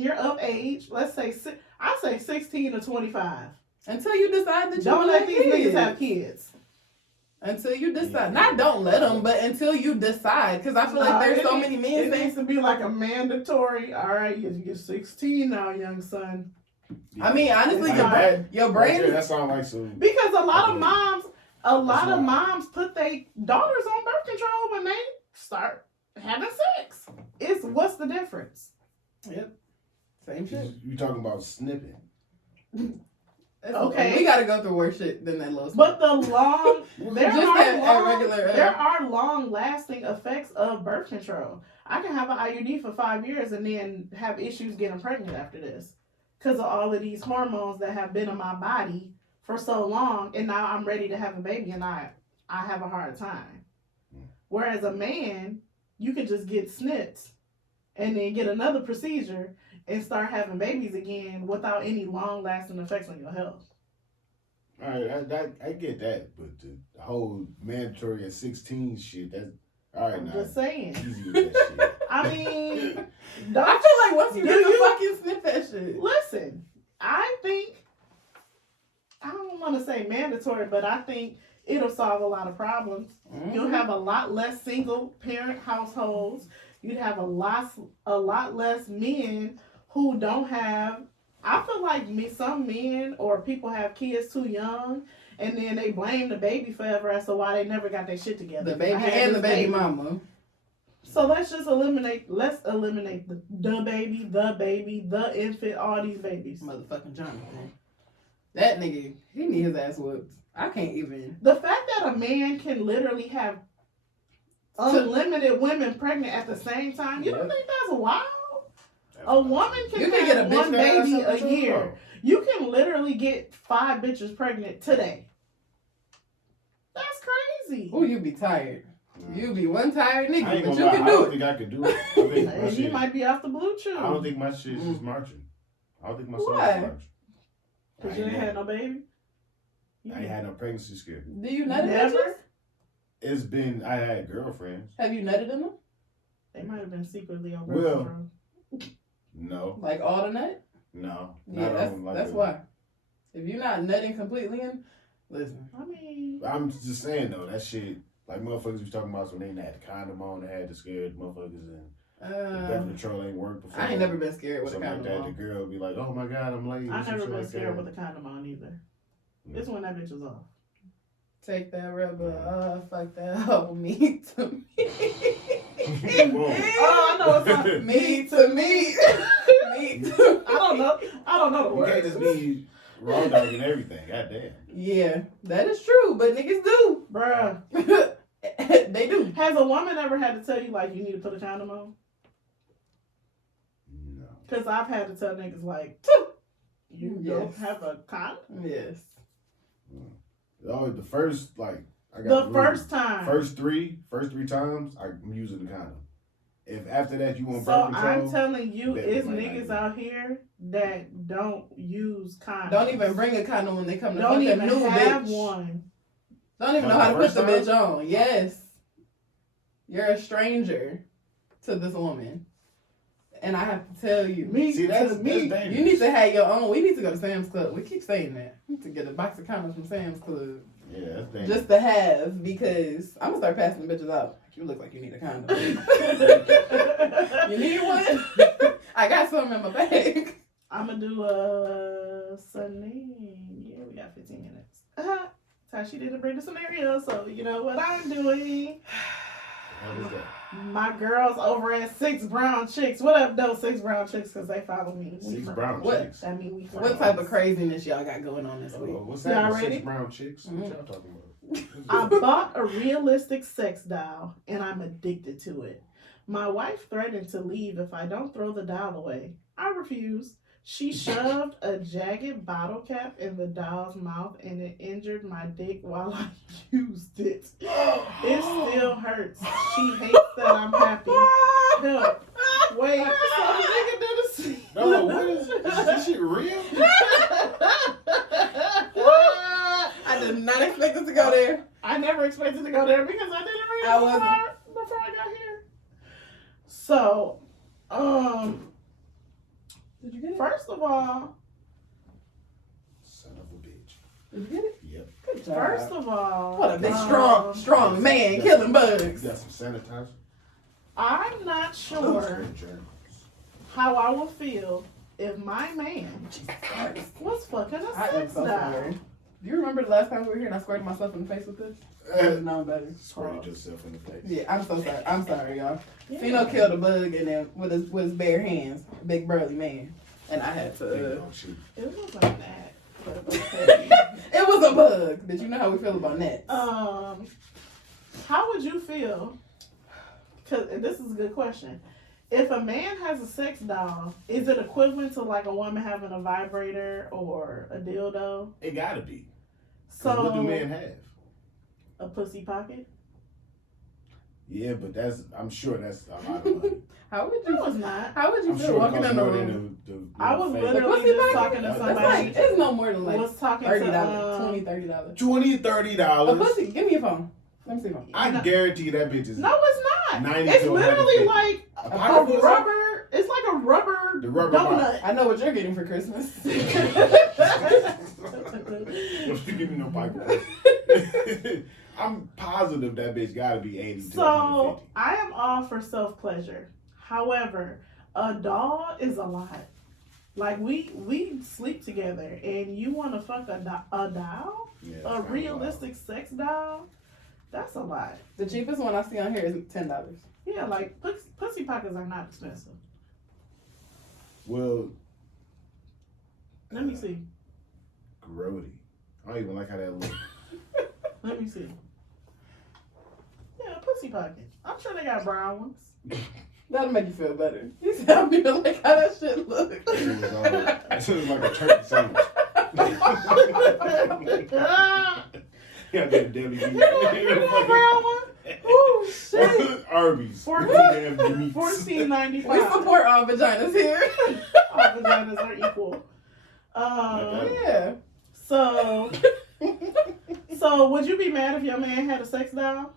you're of age, let's say I say 16 to 25. Until you decide that you Don't want let to these niggas have kids. Until you decide. Yeah. Not don't let them, but until you decide. Because I feel like there's so many men It saying. needs to be like a mandatory. All right, you're 16 now, young son. I mean, honestly, Like your, that- your right brain there, is. that sound like some. Because a lot of Okay. moms, That's moms put their daughters on birth control when they start having sex. It's what's the difference? Same shit. You talking about snipping? Okay. We gotta go through worse shit than that little But the long there Just are at regular, there are long lasting effects of birth control. I can have an IUD for 5 years and then have issues getting pregnant after this because of all of these hormones that have been in my body for so long, and now I'm ready to have a baby and I have a hard time. Whereas a man, you can just get snipped and then get another procedure and start having babies again without any long lasting effects on your health. All right, I get that, but the whole mandatory at 16 shit, that's all right I'm now. just saying. Easy with that shit. I mean, I don't feel like once you Do do you- fucking snip that shit. listen. I think I don't want to say mandatory, but I think it'll solve a lot of problems. You'll have a lot less single parent households. You'd have a lot less men who don't have. I feel like some men or people have kids too young, and then they blame the baby forever as to why they never got their shit together. The baby I had and the this baby mama. So let's eliminate the DaBaby, the infant, all these babies. Motherfucking Jonathan. That nigga, he need his ass whooped. I can't even. The fact that a man can literally have unlimited women pregnant at the same time, you don't think that's wild? A woman can get a have bitch one baby a year. Bro. You can literally get 5 bitches pregnant today. That's crazy. Oh, you be tired. You be one tired I nigga, ain't but gonna you lie, can I do don't it. think I could do it. I think my And you shit, might be off the blue chew. I don't think my shit is marching. I don't think my soul is Why? marching. Because you ain't had no baby? I ain't had no pregnancy scare. Do you nut in Never? bitches? It's been, I had girlfriends. Have you nutted in them? They might have been secretly on Well, birth control. No, Like all the nut? no. Yeah, not that's, on, like that's a- why. If you're not nutting completely in, listen. I mean, I'm just saying though, that shit, like motherfuckers was talking about when they ain't had the condom on, they had the scared motherfuckers and the birth control ain't worked before. I ain't never been scared with a Something like condom that. on. The girl be like, "Oh my god, I'm late." I never been like scared that. with a condom on either. It's when that bitch was off. Take that rubber, fuck that hoe, me to me. Whoa. Oh, I know it's not. Me to me. Me to I don't know the You can't words. just be raw dogging everything. Goddamn. Yeah, that is true, but niggas do. Bruh. They do. Has a woman ever had to tell you, like, you need to put a condom on? No. Because I've had to tell niggas, like, you don't Yes. have a condom? Yes. Oh, the first like I got The rude. first time. First three times I'm using the condom. If after that you want So birth control, I'm telling you, that it's might not niggas be. out here that don't use condoms. Don't even bring a condom when they come to Don't fuck a even new have bitch. one. Don't even Like know how to the put the first bitch on. Yes. You're a stranger to this woman. And I have to tell you. Me, see that's me. dangerous. You need to have your own. We need to go to Sam's Club. We keep saying that. We need to get a box of condoms from Sam's Club. Yeah, that's dangerous. Just to have, because I'm going to start passing the bitches out. You look like you need a condom. You need one? I got some in my bag. I'm going to do Sunday. Yeah, we got 15 minutes. Tashi didn't bring the scenario, so you know what I'm doing. What is that? My girls over at 6 Brown Chicks. What up, though, 6 Brown Chicks? Because they follow me. We 6 friends. brown What? chicks. That mean we What friends. type of craziness y'all got going on this week? What's Y'all that? ready? 6 brown chicks? What y'all talking about? I bought a realistic sex doll, and I'm addicted to it. My wife threatened to leave if I don't throw the doll away. I refused. She shoved a jagged bottle cap in the doll's mouth, and it injured my dick while I used it. It still hurts. She hates that I'm happy. Help. Wait, so the nigga did a No, what is this shit real? I did not expect it to go there. I never expected to go there because I didn't read I it wasn't. before I got here. So, Did you get it? first of all, Son of a bitch. Did you get it? Yep. Good job. first of all, What a big strong man killing You bugs. got some sanitizer? I'm not sure Germs. how I would feel if my man Jesus Christ. was fucking a I am sex so doll. sorry. Do you remember the last time we were here and I squirted myself in the face with this? I would have known better. Sprayed yourself in the face. Yeah, I'm so sorry. I'm sorry, y'all. Yeah. Ceno killed a bug and then with his bare hands, big burly man, and I had Big to. dog shit. It wasn't that. But okay. It was a bug. But you know how we feel about gnats. How would you feel? And this is a good question. If a man has a sex doll, is it equivalent to like a woman having a vibrator or a dildo? It gotta be. 'Cause So what do men have? a pussy pocket? Yeah, but I'm sure that's a lot of money. How would No, you? it's not. How would you I'm feel sure it walking costs in the more room? than the I was fake. literally pussy just pocket? talking to That's That's somebody. like it's no more than like was talking $30, to $20, $30. $20-$30. A pussy. Give me your phone. Let me see your phone. I guarantee you that bitch is No, it's not. 90 It's to literally 150. like a a pocket pussy? rubber. It's like a rubber, The rubber donut. I know what you're getting for Christmas. Don't you give me no pipe. I'm positive that bitch gotta be 80 to So 150. I am all for self pleasure. However, a doll is a lot. Like we sleep together, and you want to fuck a doll, Yeah, it's a kinda realistic sex doll. That's a lot. The cheapest one I see on here is $10. Yeah, like pussy pockets are not expensive. Well, Let me see. grody. I don't even like how that looks. Let me see. Yeah, pussy pocket. I'm sure they got brown ones. That'll make you feel better. You sound me like how that shit look. It was like a turkey sandwich. Yeah, that deli. You know that brown one? Oh shit. Arby's. $14.95. We support all vaginas here. All vaginas are equal. Yeah. So would you be mad if your man had a sex doll?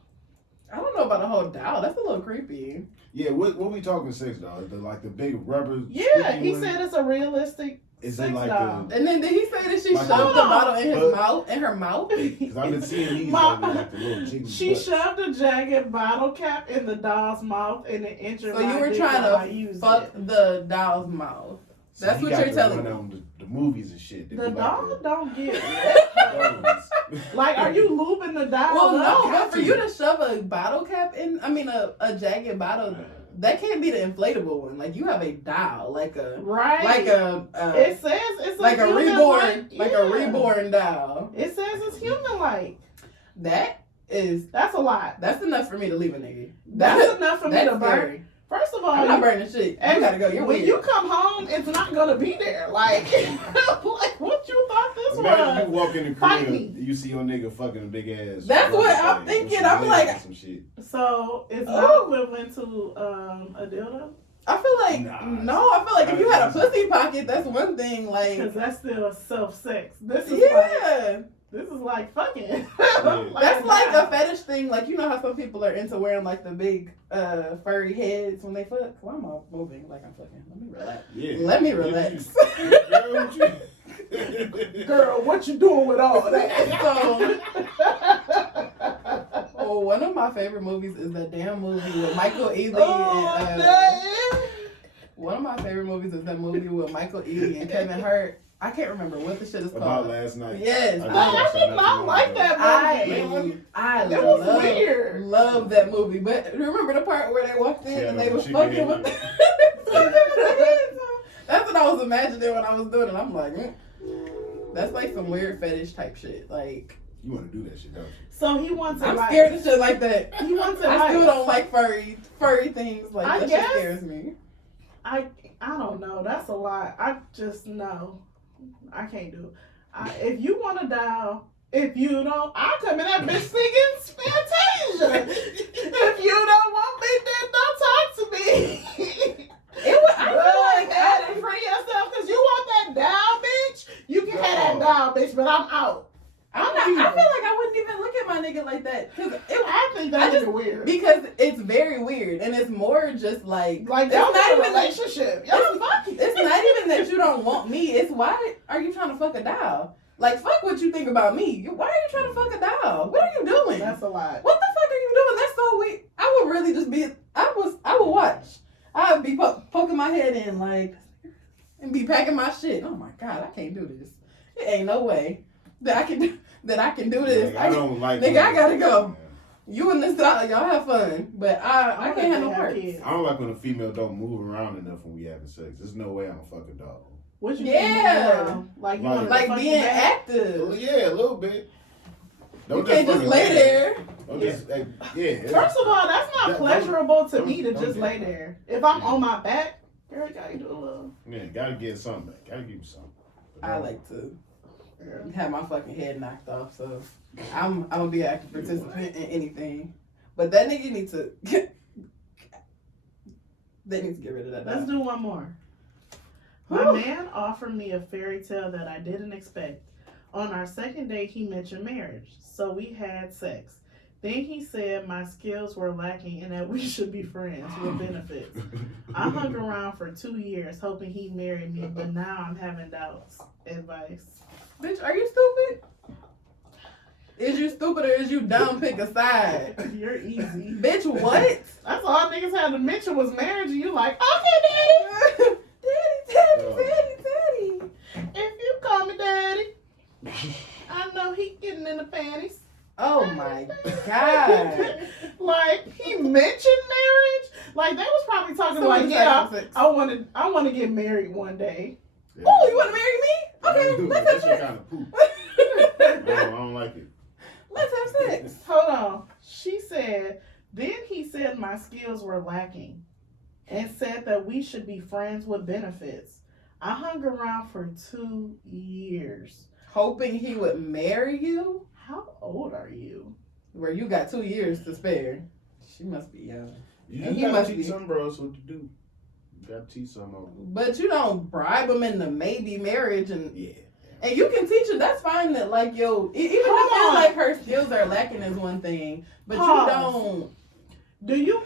I don't know about a whole doll. That's a little creepy. Yeah, what we talking sex doll? The big rubber. Yeah, squeaky he one? said it's a realistic Is sex it like doll. And then did he say that she Like shoved a- the bottle in his but- mouth, in her mouth? Because I've been seeing these Ma- like the little jiggly She butts. shoved a jagged bottle cap in the doll's mouth and it entered So you my were dick trying while I to used fuck it. the doll's mouth. So That's he what got you're the telling one me. on the movies and shit. They The be doll like don't get the- like, are you lubing the doll? Well, up? no, but for you to shove a bottle cap in, I mean a jagged bottle, that can't be the inflatable one. Like you have a doll, like a Right. It says it's like a human reborn, like a yeah. reborn doll. It says it's human like. That's a lot. That's enough for me to leave a nigga. That's enough for me that's to burn. scary. First of all, I'm not burning shit. You gotta go. You're when weird. you come home, it's not gonna be there. Like, like what you thought this Imagine you was? walk in the Fight crib, me. you see your nigga fucking a big ass. That's rubber what I'm thing with thinking. some I'm legs like- and some shit. So it's not equivalent to a dildo I feel like Nah. I feel like if you had a pussy pocket, that's one thing. Like because that's still self sex. This is yeah. this is like fucking. That's like a fetish thing. Like, you know how some people are into wearing, like, the big furry heads when they fuck? Why am I moving like I'm fucking? Let me relax. Yeah. Let me relax. Girl, what you doing with all that? Oh, one of my favorite movies is that damn movie with Michael Ealy and... one of my favorite movies is that movie with Michael Ealy and Kevin Hart. I can't remember what the shit is About called. last night. Yes. I I did not like that movie. I It was love, weird. love that movie. But remember the part where they walked in Yeah, and they was she fucking did. with That's what I was imagining when I was doing it. I'm like, that's like some weird fetish type shit. Like, You want to do that shit, don't you? So he wants it I'm like, scared of shit like that. He wants it I like, still don't like furry things. Like, I that guess- shit scares me. I don't know. That's a lot. I just know. I can't do it. If you want to dial, if you don't, I'll come in that bitch singing Fantasia. If you don't want me, then don't talk to me. I feel like that and free yourself because you want that dial, bitch. You can have that dial, bitch, but I'm out. I feel like I wouldn't even look at my nigga like that. Cause I think that's just weird. Because it's very weird. And it's more just like Like, it's y'all not not a even relationship. Y'all fucking. It's not even that you don't want me. It's why are you trying to fuck a doll? Like, fuck what you think about me. Why are you trying to fuck a doll? What are you doing? That's a lot. What the fuck are you doing? That's so weird. I would really just be. I would watch. I'd be poking my head in like, and be packing my shit. Oh my god, I can't do this. It ain't no way that I can do this. Like, I don't like. Nigga, I gotta go. You and this doll, y'all have fun, but I can't have no parts. I don't like when a female don't move around enough when we having sex. There's no way I'm a fucking dog. What you Yeah. doing? Like you Like- want Like being active. Well, yeah, a little bit. You can't just fucking lay there. Don't just, like, yeah. First of all, that's not Don't- pleasurable to me to don't just do lay that. there. If I'm on my back, girl, you gotta do a little. Yeah, gotta get something back. Gotta give you something. I like to have my fucking head knocked off, so I'm gonna be an active participant in anything. But that nigga needs to they need to get rid of that. Let's dog. do one more. My man offered me a fairy tale that I didn't expect. On our second date, he mentioned marriage, so we had sex. Then he said my skills were lacking and that we should be friends with benefits. I hung around for 2 years hoping he'd marry me, but now I'm having doubts. Advice. Bitch, are you stupid? Is you stupid or is you dumb? Pick a side. You're easy. Bitch, what? That's all niggas had to mention was marriage, and you like, okay, daddy. Daddy. If you call me daddy, I know he getting in the panties. Oh my God. Like he mentioned marriage. Like they was probably talking So like, it's yeah, like- I want to get married one day. Yeah. Oh, you want to marry me? Okay, let's have That's your sex. kind of poop. I don't like it. Let's have sex. Hold on. She said, then he said my skills were lacking and said that we should be friends with benefits. I hung around for 2 years. Hoping he would marry you? How old are you? Where you got 2 years to spare. She must be young. You And he gotta must teach be- some bros what to do. You gotta teach some of them. But you don't bribe them into maybe marriage and Yeah. and you can teach them. That's fine. That like yo, even if Hold feel on. like her skills are lacking is one thing, but Pause. you don't. Do you,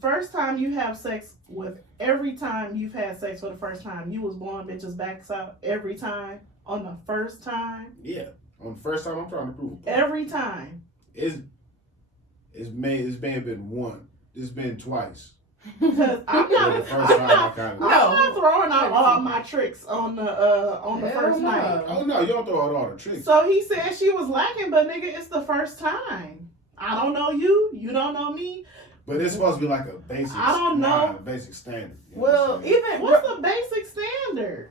first time you have sex with, every time you've had sex for the first time, you was blowing bitches backs out every time on the first time? Yeah. On the first time, I'm trying to prove. Every time. It's may have been one. It's been twice. Because I'm Yeah, not, the first time I kind I'm of. No. not throwing out all my tricks on the Hell first no. night. Oh no, you don't throw out all the tricks. So he said she was lacking, but nigga, it's the first time. I don't know you. You don't know me. But it's supposed to be like a basic. I don't know. line, a basic standard. You know what Well, I'm saying? even What's the basic standard?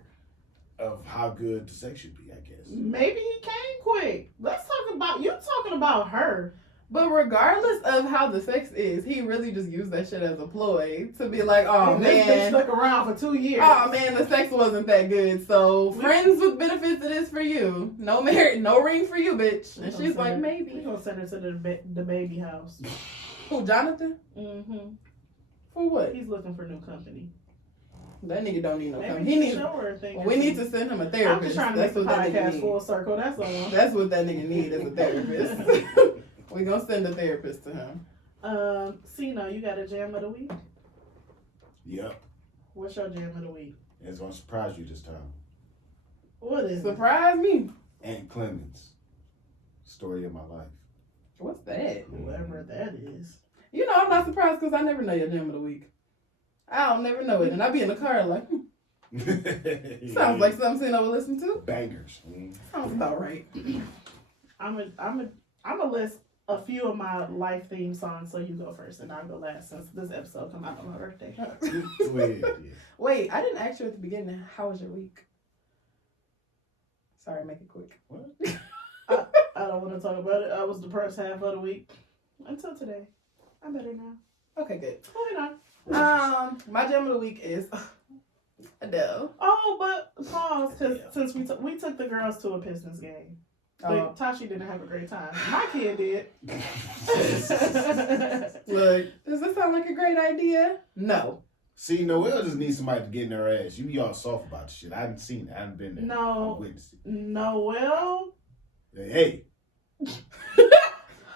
Of how good the sex should be, I guess. Maybe he came quick. Let's talk about, you talking about her. but regardless of how the sex is, he really just used that shit as a ploy to be like, oh And this bitch man, stuck around for 2 years. oh man, the sex wasn't that good. So friends with benefits it is for you. No marriage, no ring for you, bitch. And she's like, We maybe. gonna send her to the baby house. Who, Jonathan? Mm-hmm. For what? He's looking for new company. That nigga don't need no Maybe company. he He needs. show her a thing. We need to send him a I'm therapist. just trying to make That's the what that nigga podcast need. full circle. That's all. That's what that nigga need as a therapist. We gonna send a therapist to him. Ceno, you got a jam of the week? Yep. What's your jam of the week? It's gonna surprise you this time. What is it? Surprise me. Aunt Clemens. Story of my life. What's that? Whoever that is. You know, I'm not surprised because I never know your gem of the week. I'll never know it. And I'll be in the car like, sounds like something Ceno would listen to. Bangers. Sounds about right. I'm a list a few of my life theme songs, so you go first and I'll go last since this episode come out on my birthday. Wait, I didn't ask you at the beginning, how was your week? Sorry, make it quick. What? I don't want to talk about it. I was depressed half of the week until today. I'm better now. Okay, good. Moving on. My gem of the week is Adele. Oh, but pause, because since we took the girls to a Pistons game. But Tashi didn't have a great time. My kid did. Look, does this sound like a great idea? No. See, Noelle just needs somebody to get in her ass. You be all soft about the shit. I haven't seen it. I haven't been there. No. I witnessed it. Noelle. Hey.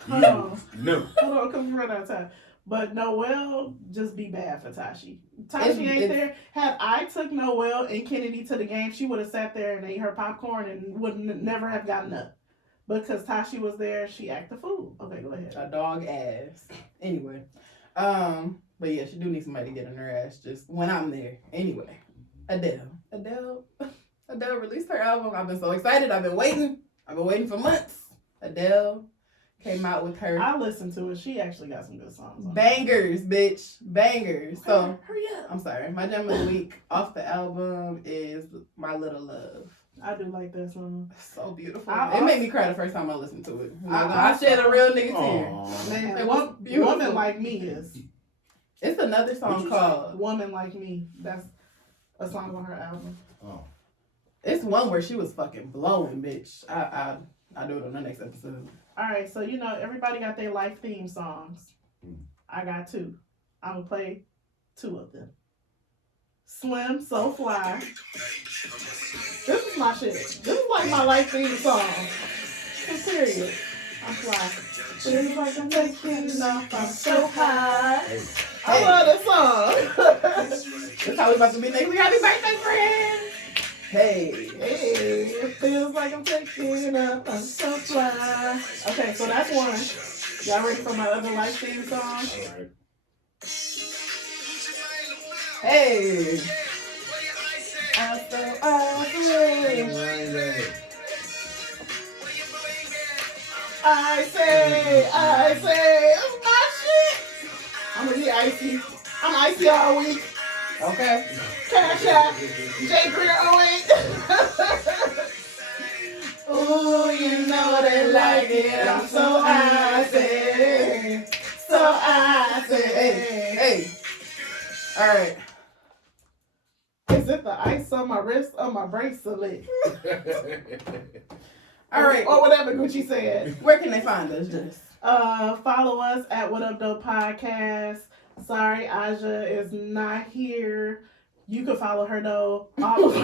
Hold on. No. Hold on, because we run out of time. But Noelle just be bad for Tashi. Tashi ain't there. Had I took Noelle and Kennedy to the game, she would have sat there and ate her popcorn and would never have gotten up. Because Tashi was there, she acted a fool. Okay, go ahead. A dog ass. Anyway. But yeah, she do need somebody to get in her ass just when I'm there. Anyway. Adele released her album. I've been so excited. I've been waiting for months. Adele came out with her I listened to it. She actually got some good songs on bangers, bitch. Bangers. So hurry up. I'm sorry. My gem of the week off the album is My Little Love. I do like that song. So beautiful. I It made me cry the first time I listened to it. I shed a real nigga tear. Aw. Man, It was beautiful. Woman Like Me is. It's another song called Woman Like Me. That's a song on her album. Oh. It's one where she was fucking blowing, bitch. I'll do it on the next episode. All right, so you know everybody got their life theme songs. I got 2. I'm gonna play 2 of them. Slim, So Fly. This is my shit. This is like my life theme song. Period. I'm fly. Feels like I'm taking off. I'm so high. Hey. I love this song. That's how we about to be next week. Happy birthday, friend! Hey. Hey, it feels like I'm taking up. I'm so fly. Okay, so that's one. Y'all ready for my other life theme song? All right. Hey. I'm so awesome. I say, it's my shit. I'm really icy. I'm icy all week. Okay. Cash out. J Greer 08. Ooh, you know they like it. I'm so icy. So icy. Hey. All right. Is it the ice on my wrist or my bracelet? All right. Or whatever Gucci said. Where can they find us, Jess? Follow us at What Up Dope Podcast. Sorry, Aja is not here. You can follow her though. All of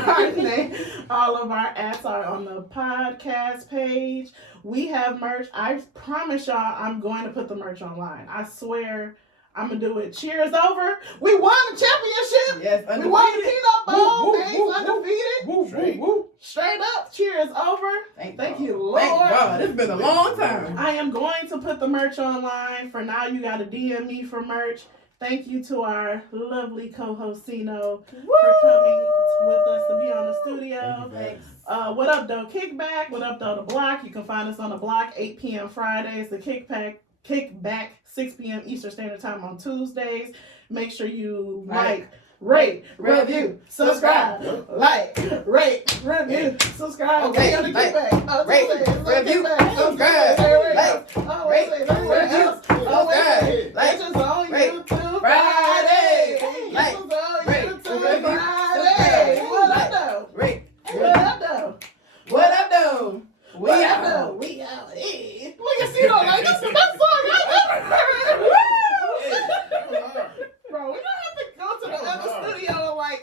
our ads are on the podcast page. We have merch. I promise y'all I'm going to put the merch online. I swear I'm going to do it. Cheers over. We won the championship. Yes, undefeated. We won the Peanut Bowl. Woo, woo, Names woo, undefeated. Woo, Straight. woo, woo. Straight up. Cheers over. Thank you, Lord. Thank God. It's been a long time. I am going to put the merch online. For now, you got to DM me for merch. Thank you to our lovely co-host Ceno for coming with us to be on the studio. Thanks. What Up Though Kickback? What Up Though The Block? You can find us on the block 8 p.m. Fridays. The Kickback 6 p.m. Eastern Standard Time on Tuesdays. Make sure you like, rate, review, subscribe, like, rate, review, subscribe. Okay, On the like, Kickback. rate, review, subscribe, like, rate, review, subscribe, like, it's just on rate, YouTube Friday, like, It's just on rate, YouTube review, Friday. subscribe, What like, up though? rate, What up though? What up, though? We out. We out. Hey. Look at Ceno like this is the best song I've ever heard. Bro, we don't have to go to the other studio and like